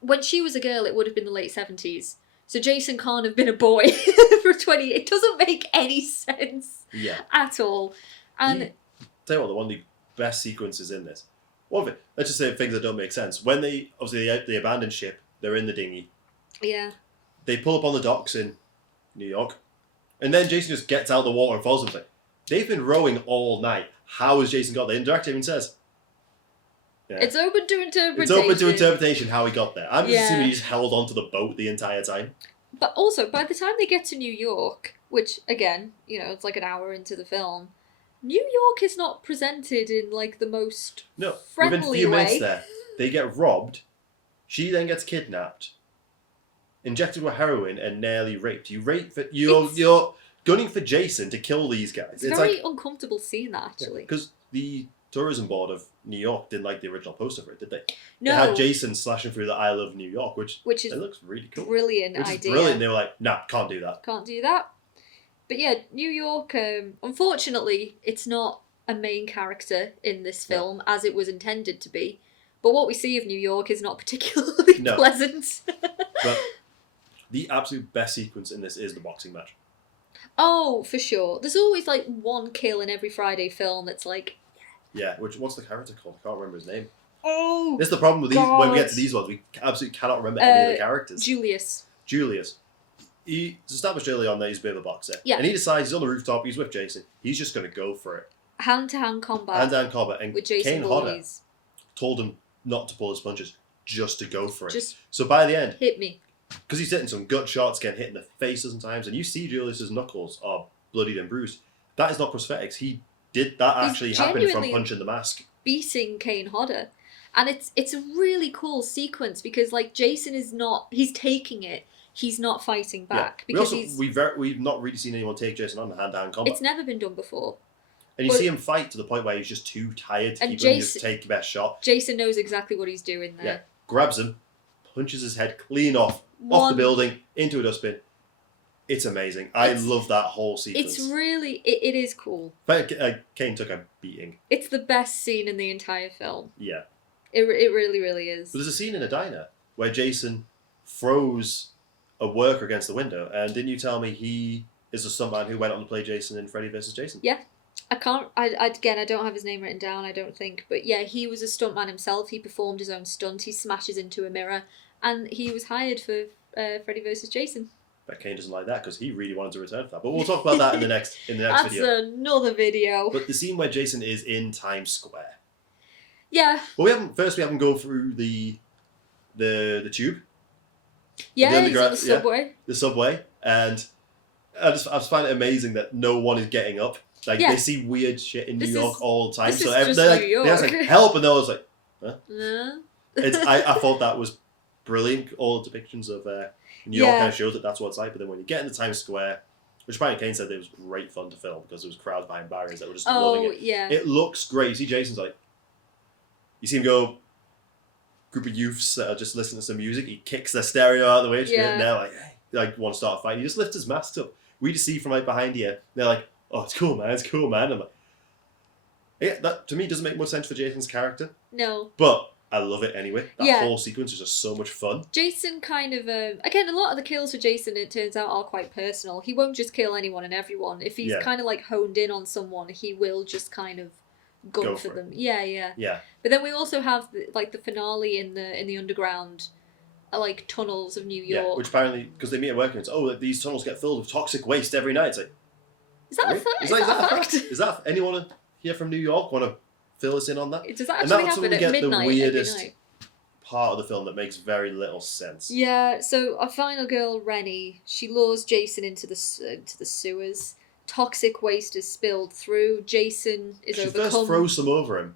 when she was a girl, it would have been the late 70s. So Jason can't have been a boy for 20. It doesn't make any sense at all. And tell you what, one of the best sequences in this. One of it, let's just say things that don't make sense. When they abandoned ship, they're in the dinghy. Yeah. They pull up on the docks in New York, and then Jason just gets out of the water and follows them. It's like, they've been rowing all night. How has Jason got there? And the director even says, it's open to interpretation. It's open to interpretation how he got there. I'm just assuming he just held onto the boat the entire time. But also, by the time they get to New York, which, again, it's like an hour into the film, New York is not presented in, like, the most friendly within a few way. minutes there, they get robbed. She then gets kidnapped, injected with heroin, and nearly raped. You're gunning for Jason to kill these guys. It's a very uncomfortable scene, that, actually. Because the tourism board of New York didn't like the original poster for it, did they? No. They had Jason slashing through the I Love New York, which is it looks really cool. Brilliant which idea. Is brilliant. They were like, nah, can't do that. Can't do that. But yeah, New York, unfortunately, it's not a main character in this film as it was intended to be. But what we see of New York is not particularly pleasant. But the absolute best sequence in this is the boxing match. Oh, for sure. There's always like one kill in every Friday film that's like... Yeah, what's the character called? I can't remember his name. Oh, this is the problem with these. When we get to these ones, we absolutely cannot remember any of the characters. Julius. He's established early on that he's a bit of a boxer. Yeah. And he decides he's on the rooftop, he's with Jason. He's just going to go for it. Hand-to-hand combat. Hand-to-hand combat. And with Jason Kane Hodder told him not to pull his punches, just to go for it. So by the end... Hit me. Because he's hitting some gut shots, getting hit in the face sometimes, and you see Julius's knuckles are bloodied and bruised. That is not prosthetics. He did that actually happen from punching the mask. Beating Kane Hodder. And it's a really cool sequence because like Jason is not... He's taking it. He's not fighting back. Yeah. Because we've not really seen anyone take Jason on the hand-to-hand combat. It's never been done before. And you see him fight to the point where he's just too tired to keep him just take the best shot. Jason knows exactly what he's doing there. Yeah. Grabs him, punches his head clean off the building, into a dustbin. It's amazing. I love that whole sequence. It's really... It is cool. But Kane took a beating. It's the best scene in the entire film. Yeah. It really, really is. But there's a scene in a diner where Jason throws a worker against the window, and didn't you tell me he is a stuntman who went on to play Jason in Freddy vs. Jason? Yeah. I don't have his name written down, I don't think. But yeah, he was a stuntman himself. He performed his own stunt. He smashes into a mirror. And he was hired for Freddy vs. Jason. But Kane doesn't like that because he really wanted to return for that. But we'll talk about that in the next video. That's another video. But the scene where Jason is in Times Square. Yeah. Well, we haven't gone through the tube. Yeah, the subway. Yeah, the subway. And I just find it amazing that no one is getting up. Like, they see weird shit in New York all the time. So they're like, help, and they're always like, huh? I thought that was brilliant. All the depictions of New York kind of shows that that's what it's like. But then when you get into Times Square, which apparently Kane said it was great fun to film because there was crowds behind barriers that were just loving it. Yeah. It looks great. You see Jason's like, you see him go, group of youths that are just listening to some music. He kicks their stereo out of the way. And they're like, hey, like want to start a fight. He just lifts his mask up. We just see from like behind here. They're like, oh, it's cool, man. I'm like, yeah, that to me doesn't make much sense for Jason's character. No. But I love it anyway. That whole sequence is just so much fun. Jason kind of, again, a lot of the kills for Jason, it turns out, are quite personal. He won't just kill anyone and everyone. If he's kind of like honed in on someone, he will just kind of go for them. Yeah. But then we also have the finale in the underground, like tunnels of New York. Yeah, which apparently, because they meet at work and it's, these tunnels get filled with toxic waste every night. It's like, is that a fact? Is that a fact? Is that anyone here from New York want to fill us in on that? Does that actually happen at midnight? The weirdest part of the film that makes very little sense. Yeah, so our final girl, Rennie, she lures Jason into the sewers. Toxic waste is spilled through. Jason is overcome. She first throws some over him,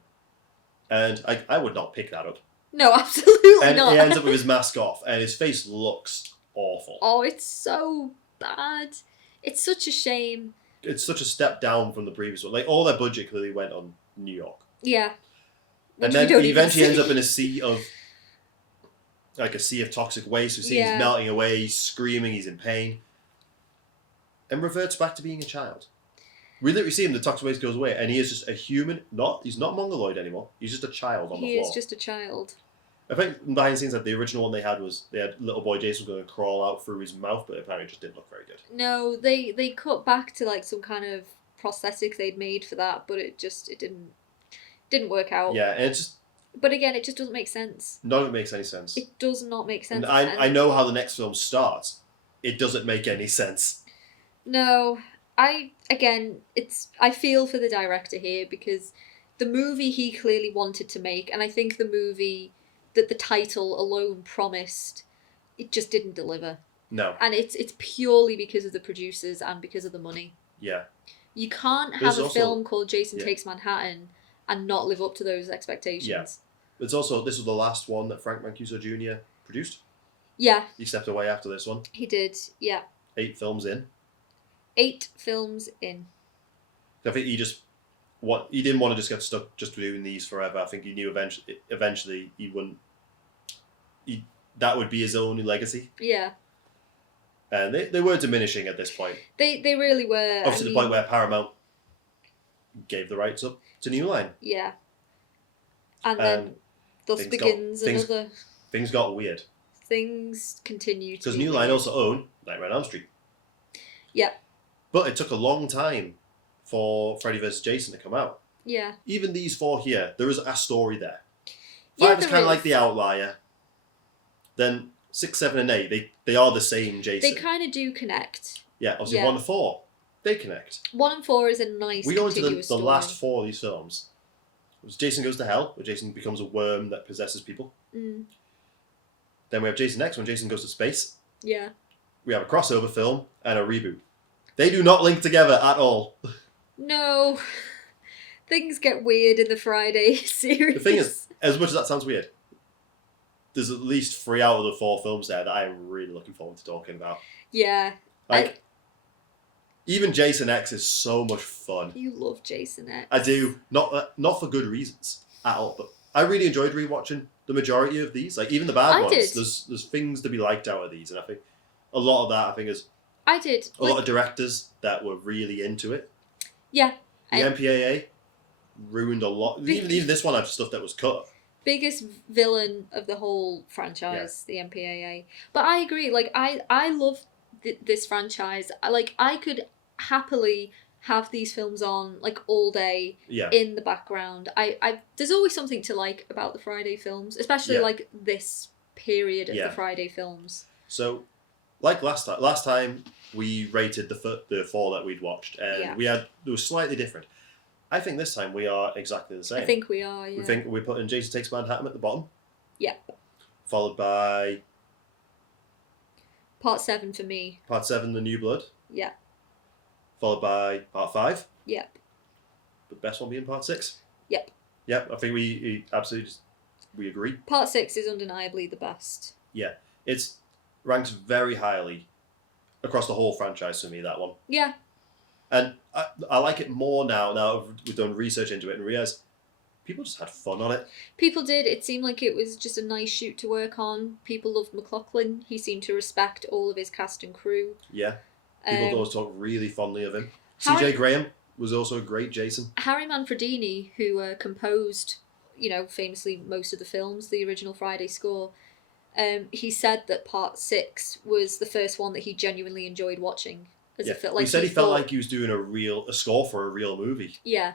and I would not pick that up. No, absolutely not. And he ends up with his mask off, and his face looks awful. Oh, it's so bad. It's such a shame. It's such a step down from the previous one. Like, all their budget clearly went on New York. Yeah. And then he eventually ends up in a sea of toxic waste. We see he's melting away, he's screaming, he's in pain. and reverts back to being a child. We literally see him, the toxic goes away, and he is just a human. He's not mongoloid anymore. He's just a child on the floor. He is just a child. I think behind the scenes, that the original one they had little boy Jason going to crawl out through his mouth, but apparently it just didn't look very good. No, they cut back to like some kind of prosthetic they'd made for that, but it didn't work out. Yeah, and it's just. But again, it just doesn't make sense. None of it makes any sense. It does not make sense. And I know how the next film starts. It doesn't make any sense. No, I feel for the director here because the movie he clearly wanted to make, and I think the movie that the title alone promised, it just didn't deliver. No. And it's purely because of the producers and because of the money. Yeah. You can't have a film called Jason Takes Manhattan and not live up to those expectations. Yeah. It's also, this was the last one that Frank Mancuso Jr. produced. Yeah. He stepped away after this one. He did, yeah. 8 films in. 8 films in. I think he didn't want to just get stuck just doing these forever. I think he knew eventually he wouldn't. That would be his only legacy. Yeah. And they were diminishing at this point. They really were. Up to the point where Paramount gave the rights up to New Line. Yeah. And then thus begins another. Things got weird. Things continue to. Because New Line also owned Nightmare on Elm Street. Yeah. But it took a long time for Freddy vs. Jason to come out. Yeah. Even these 4 here, there is a story there. 5 is kind of like the outlier. Then 6, 7, and 8, they are the same Jason. They kind of do connect. Yeah, obviously 1 and 4, they connect. 1 and 4 is a nice we go into the story. last 4 of these films. It was Jason Goes to Hell, where Jason becomes a worm that possesses people. Mm. Then we have Jason X, when Jason goes to space. Yeah. We have a crossover film and a reboot. They do not link together at all. No. Things get weird in the Friday series. The thing is, as much as that sounds weird, there's at least 3 out of the 4 films there that I'm really looking forward to talking about. Yeah. Even Jason X is so much fun. You love Jason X. I do. Not for good reasons at all, but I really enjoyed rewatching the majority of these. Like, even the bad ones. Did. There's things to be liked out of these, and I think a lot of that, is I did. a lot of directors that were really into it. Yeah. The MPAA ruined a lot. Even this one had stuff that was cut. Biggest villain of the whole franchise, the MPAA. But I agree. Like, I love this franchise. I could happily have these films on like all day in the background. There's always something to like about the Friday films, especially like this period of the Friday films. So, like last time we rated the 4 that we'd watched, and they were slightly different. I think this time we are exactly the same. I think we are. Yeah. We think we're putting Jason Takes Manhattan at the bottom. Yep. Followed by Part 7 for me. Part 7, The New Blood. Yeah. Followed by Part 5. Yep. The best one being Part 6. Yep. Yep, I think we absolutely we agree. Part 6 is undeniably the best. Yeah. It's ranks very highly across the whole franchise for me, that one. Yeah. And I like it more now we've done research into it and realised people just had fun on it. People did. It seemed like it was just a nice shoot to work on. People loved McLaughlin. He seemed to respect all of his cast and crew. Yeah. People always talk really fondly of him. Harry... CJ Graham was also a great Jason. Harry Manfredini, who composed, famously most of the films, the original Friday score, he said that Part 6 was the first one that he genuinely enjoyed watching. He said he felt like he was doing a score for a real movie. Yeah.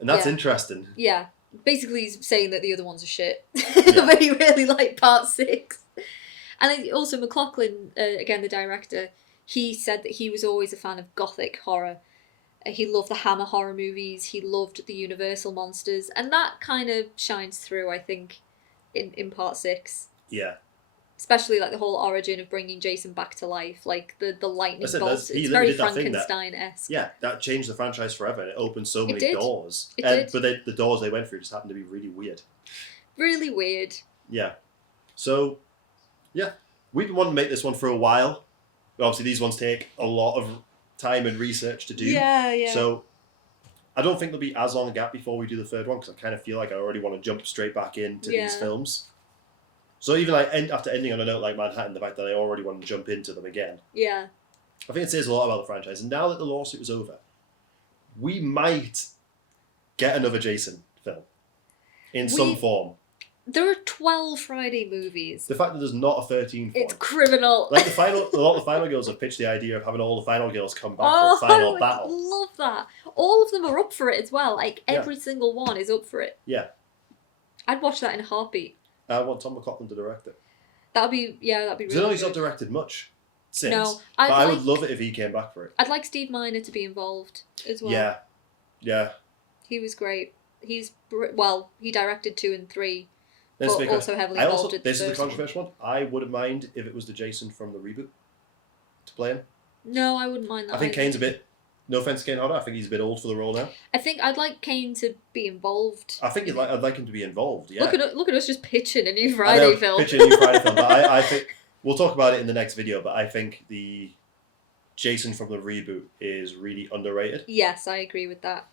And that's interesting. Yeah. Basically, he's saying that the other ones are shit. But he really liked Part 6. And also, McLaughlin, again, the director, he said that he was always a fan of gothic horror. He loved the Hammer horror movies. He loved the Universal monsters. And that kind of shines through, I think, in Part 6. Yeah. Especially like the whole origin of bringing Jason back to life, like the lightning bolts. It's very Frankenstein-esque. That changed the franchise forever. And it opened so many doors. It did. But the doors they went through just happened to be really weird. Really weird. Yeah. So, we've been wanting to make this one for a while. But obviously, these ones take a lot of time and research to do. Yeah. So, I don't think there'll be as long a gap before we do the third one, because I kind of feel like I already want to jump straight back into these films. So even after ending on a note like Manhattan, the fact that I already want to jump into them again. Yeah. I think it says a lot about the franchise. And now that the lawsuit is over, we might get another Jason film in some form. There are 12 Friday movies. The fact that there's not a 13th It's one. criminal. Like a lot of the Final Girls have pitched the idea of having all the Final Girls come back for a final battle. I love that. All of them are up for it as well. Like, every single one is up for it. Yeah. I'd watch that in a heartbeat. I want Tom McLaughlin to direct it. That'd be really Because I know he's good. not directed much since. No, but I would love it if he came back for it. I'd like Steve Miner to be involved as well. Yeah. Yeah. He was great. He directed 2 and 3. But also heavily involved with the This is the first one. controversial one. I wouldn't mind if it was the Jason from the reboot to play him. No, I wouldn't mind that. I think either. Kane's a bit... No offense to Kane Hodder, I think he's a bit old for the role now. I think I'd like Kane to be involved. I think I'd like him to be involved, yeah. Look at us just pitching a new I Friday know, film. pitching a new Friday film, but I think... We'll talk about it in the next video, but I think the Jason from the reboot is really underrated. Yes, I agree with that.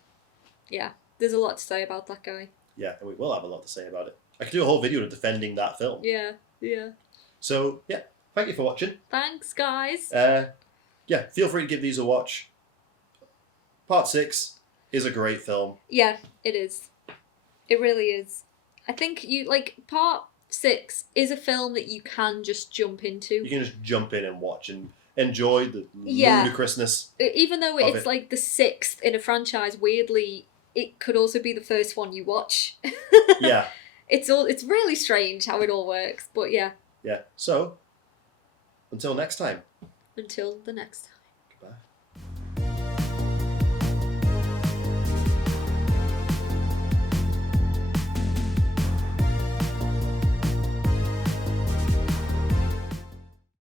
Yeah, there's a lot to say about that guy. Yeah, and we will have a lot to say about it. I could do a whole video defending that film. Yeah. So, yeah, thank you for watching. Thanks, guys. Yeah, feel free to give these a watch. Part 6 is a great film. Yeah, it is. It really is. I think Part 6 is a film that you can just jump into. You can just jump in and watch and enjoy the ludicrousness. Even though it's like the 6th in a franchise, weirdly, it could also be the first one you watch. Yeah. It's really strange how it all works, but yeah. Yeah. So, until next time. Until the next time. Goodbye.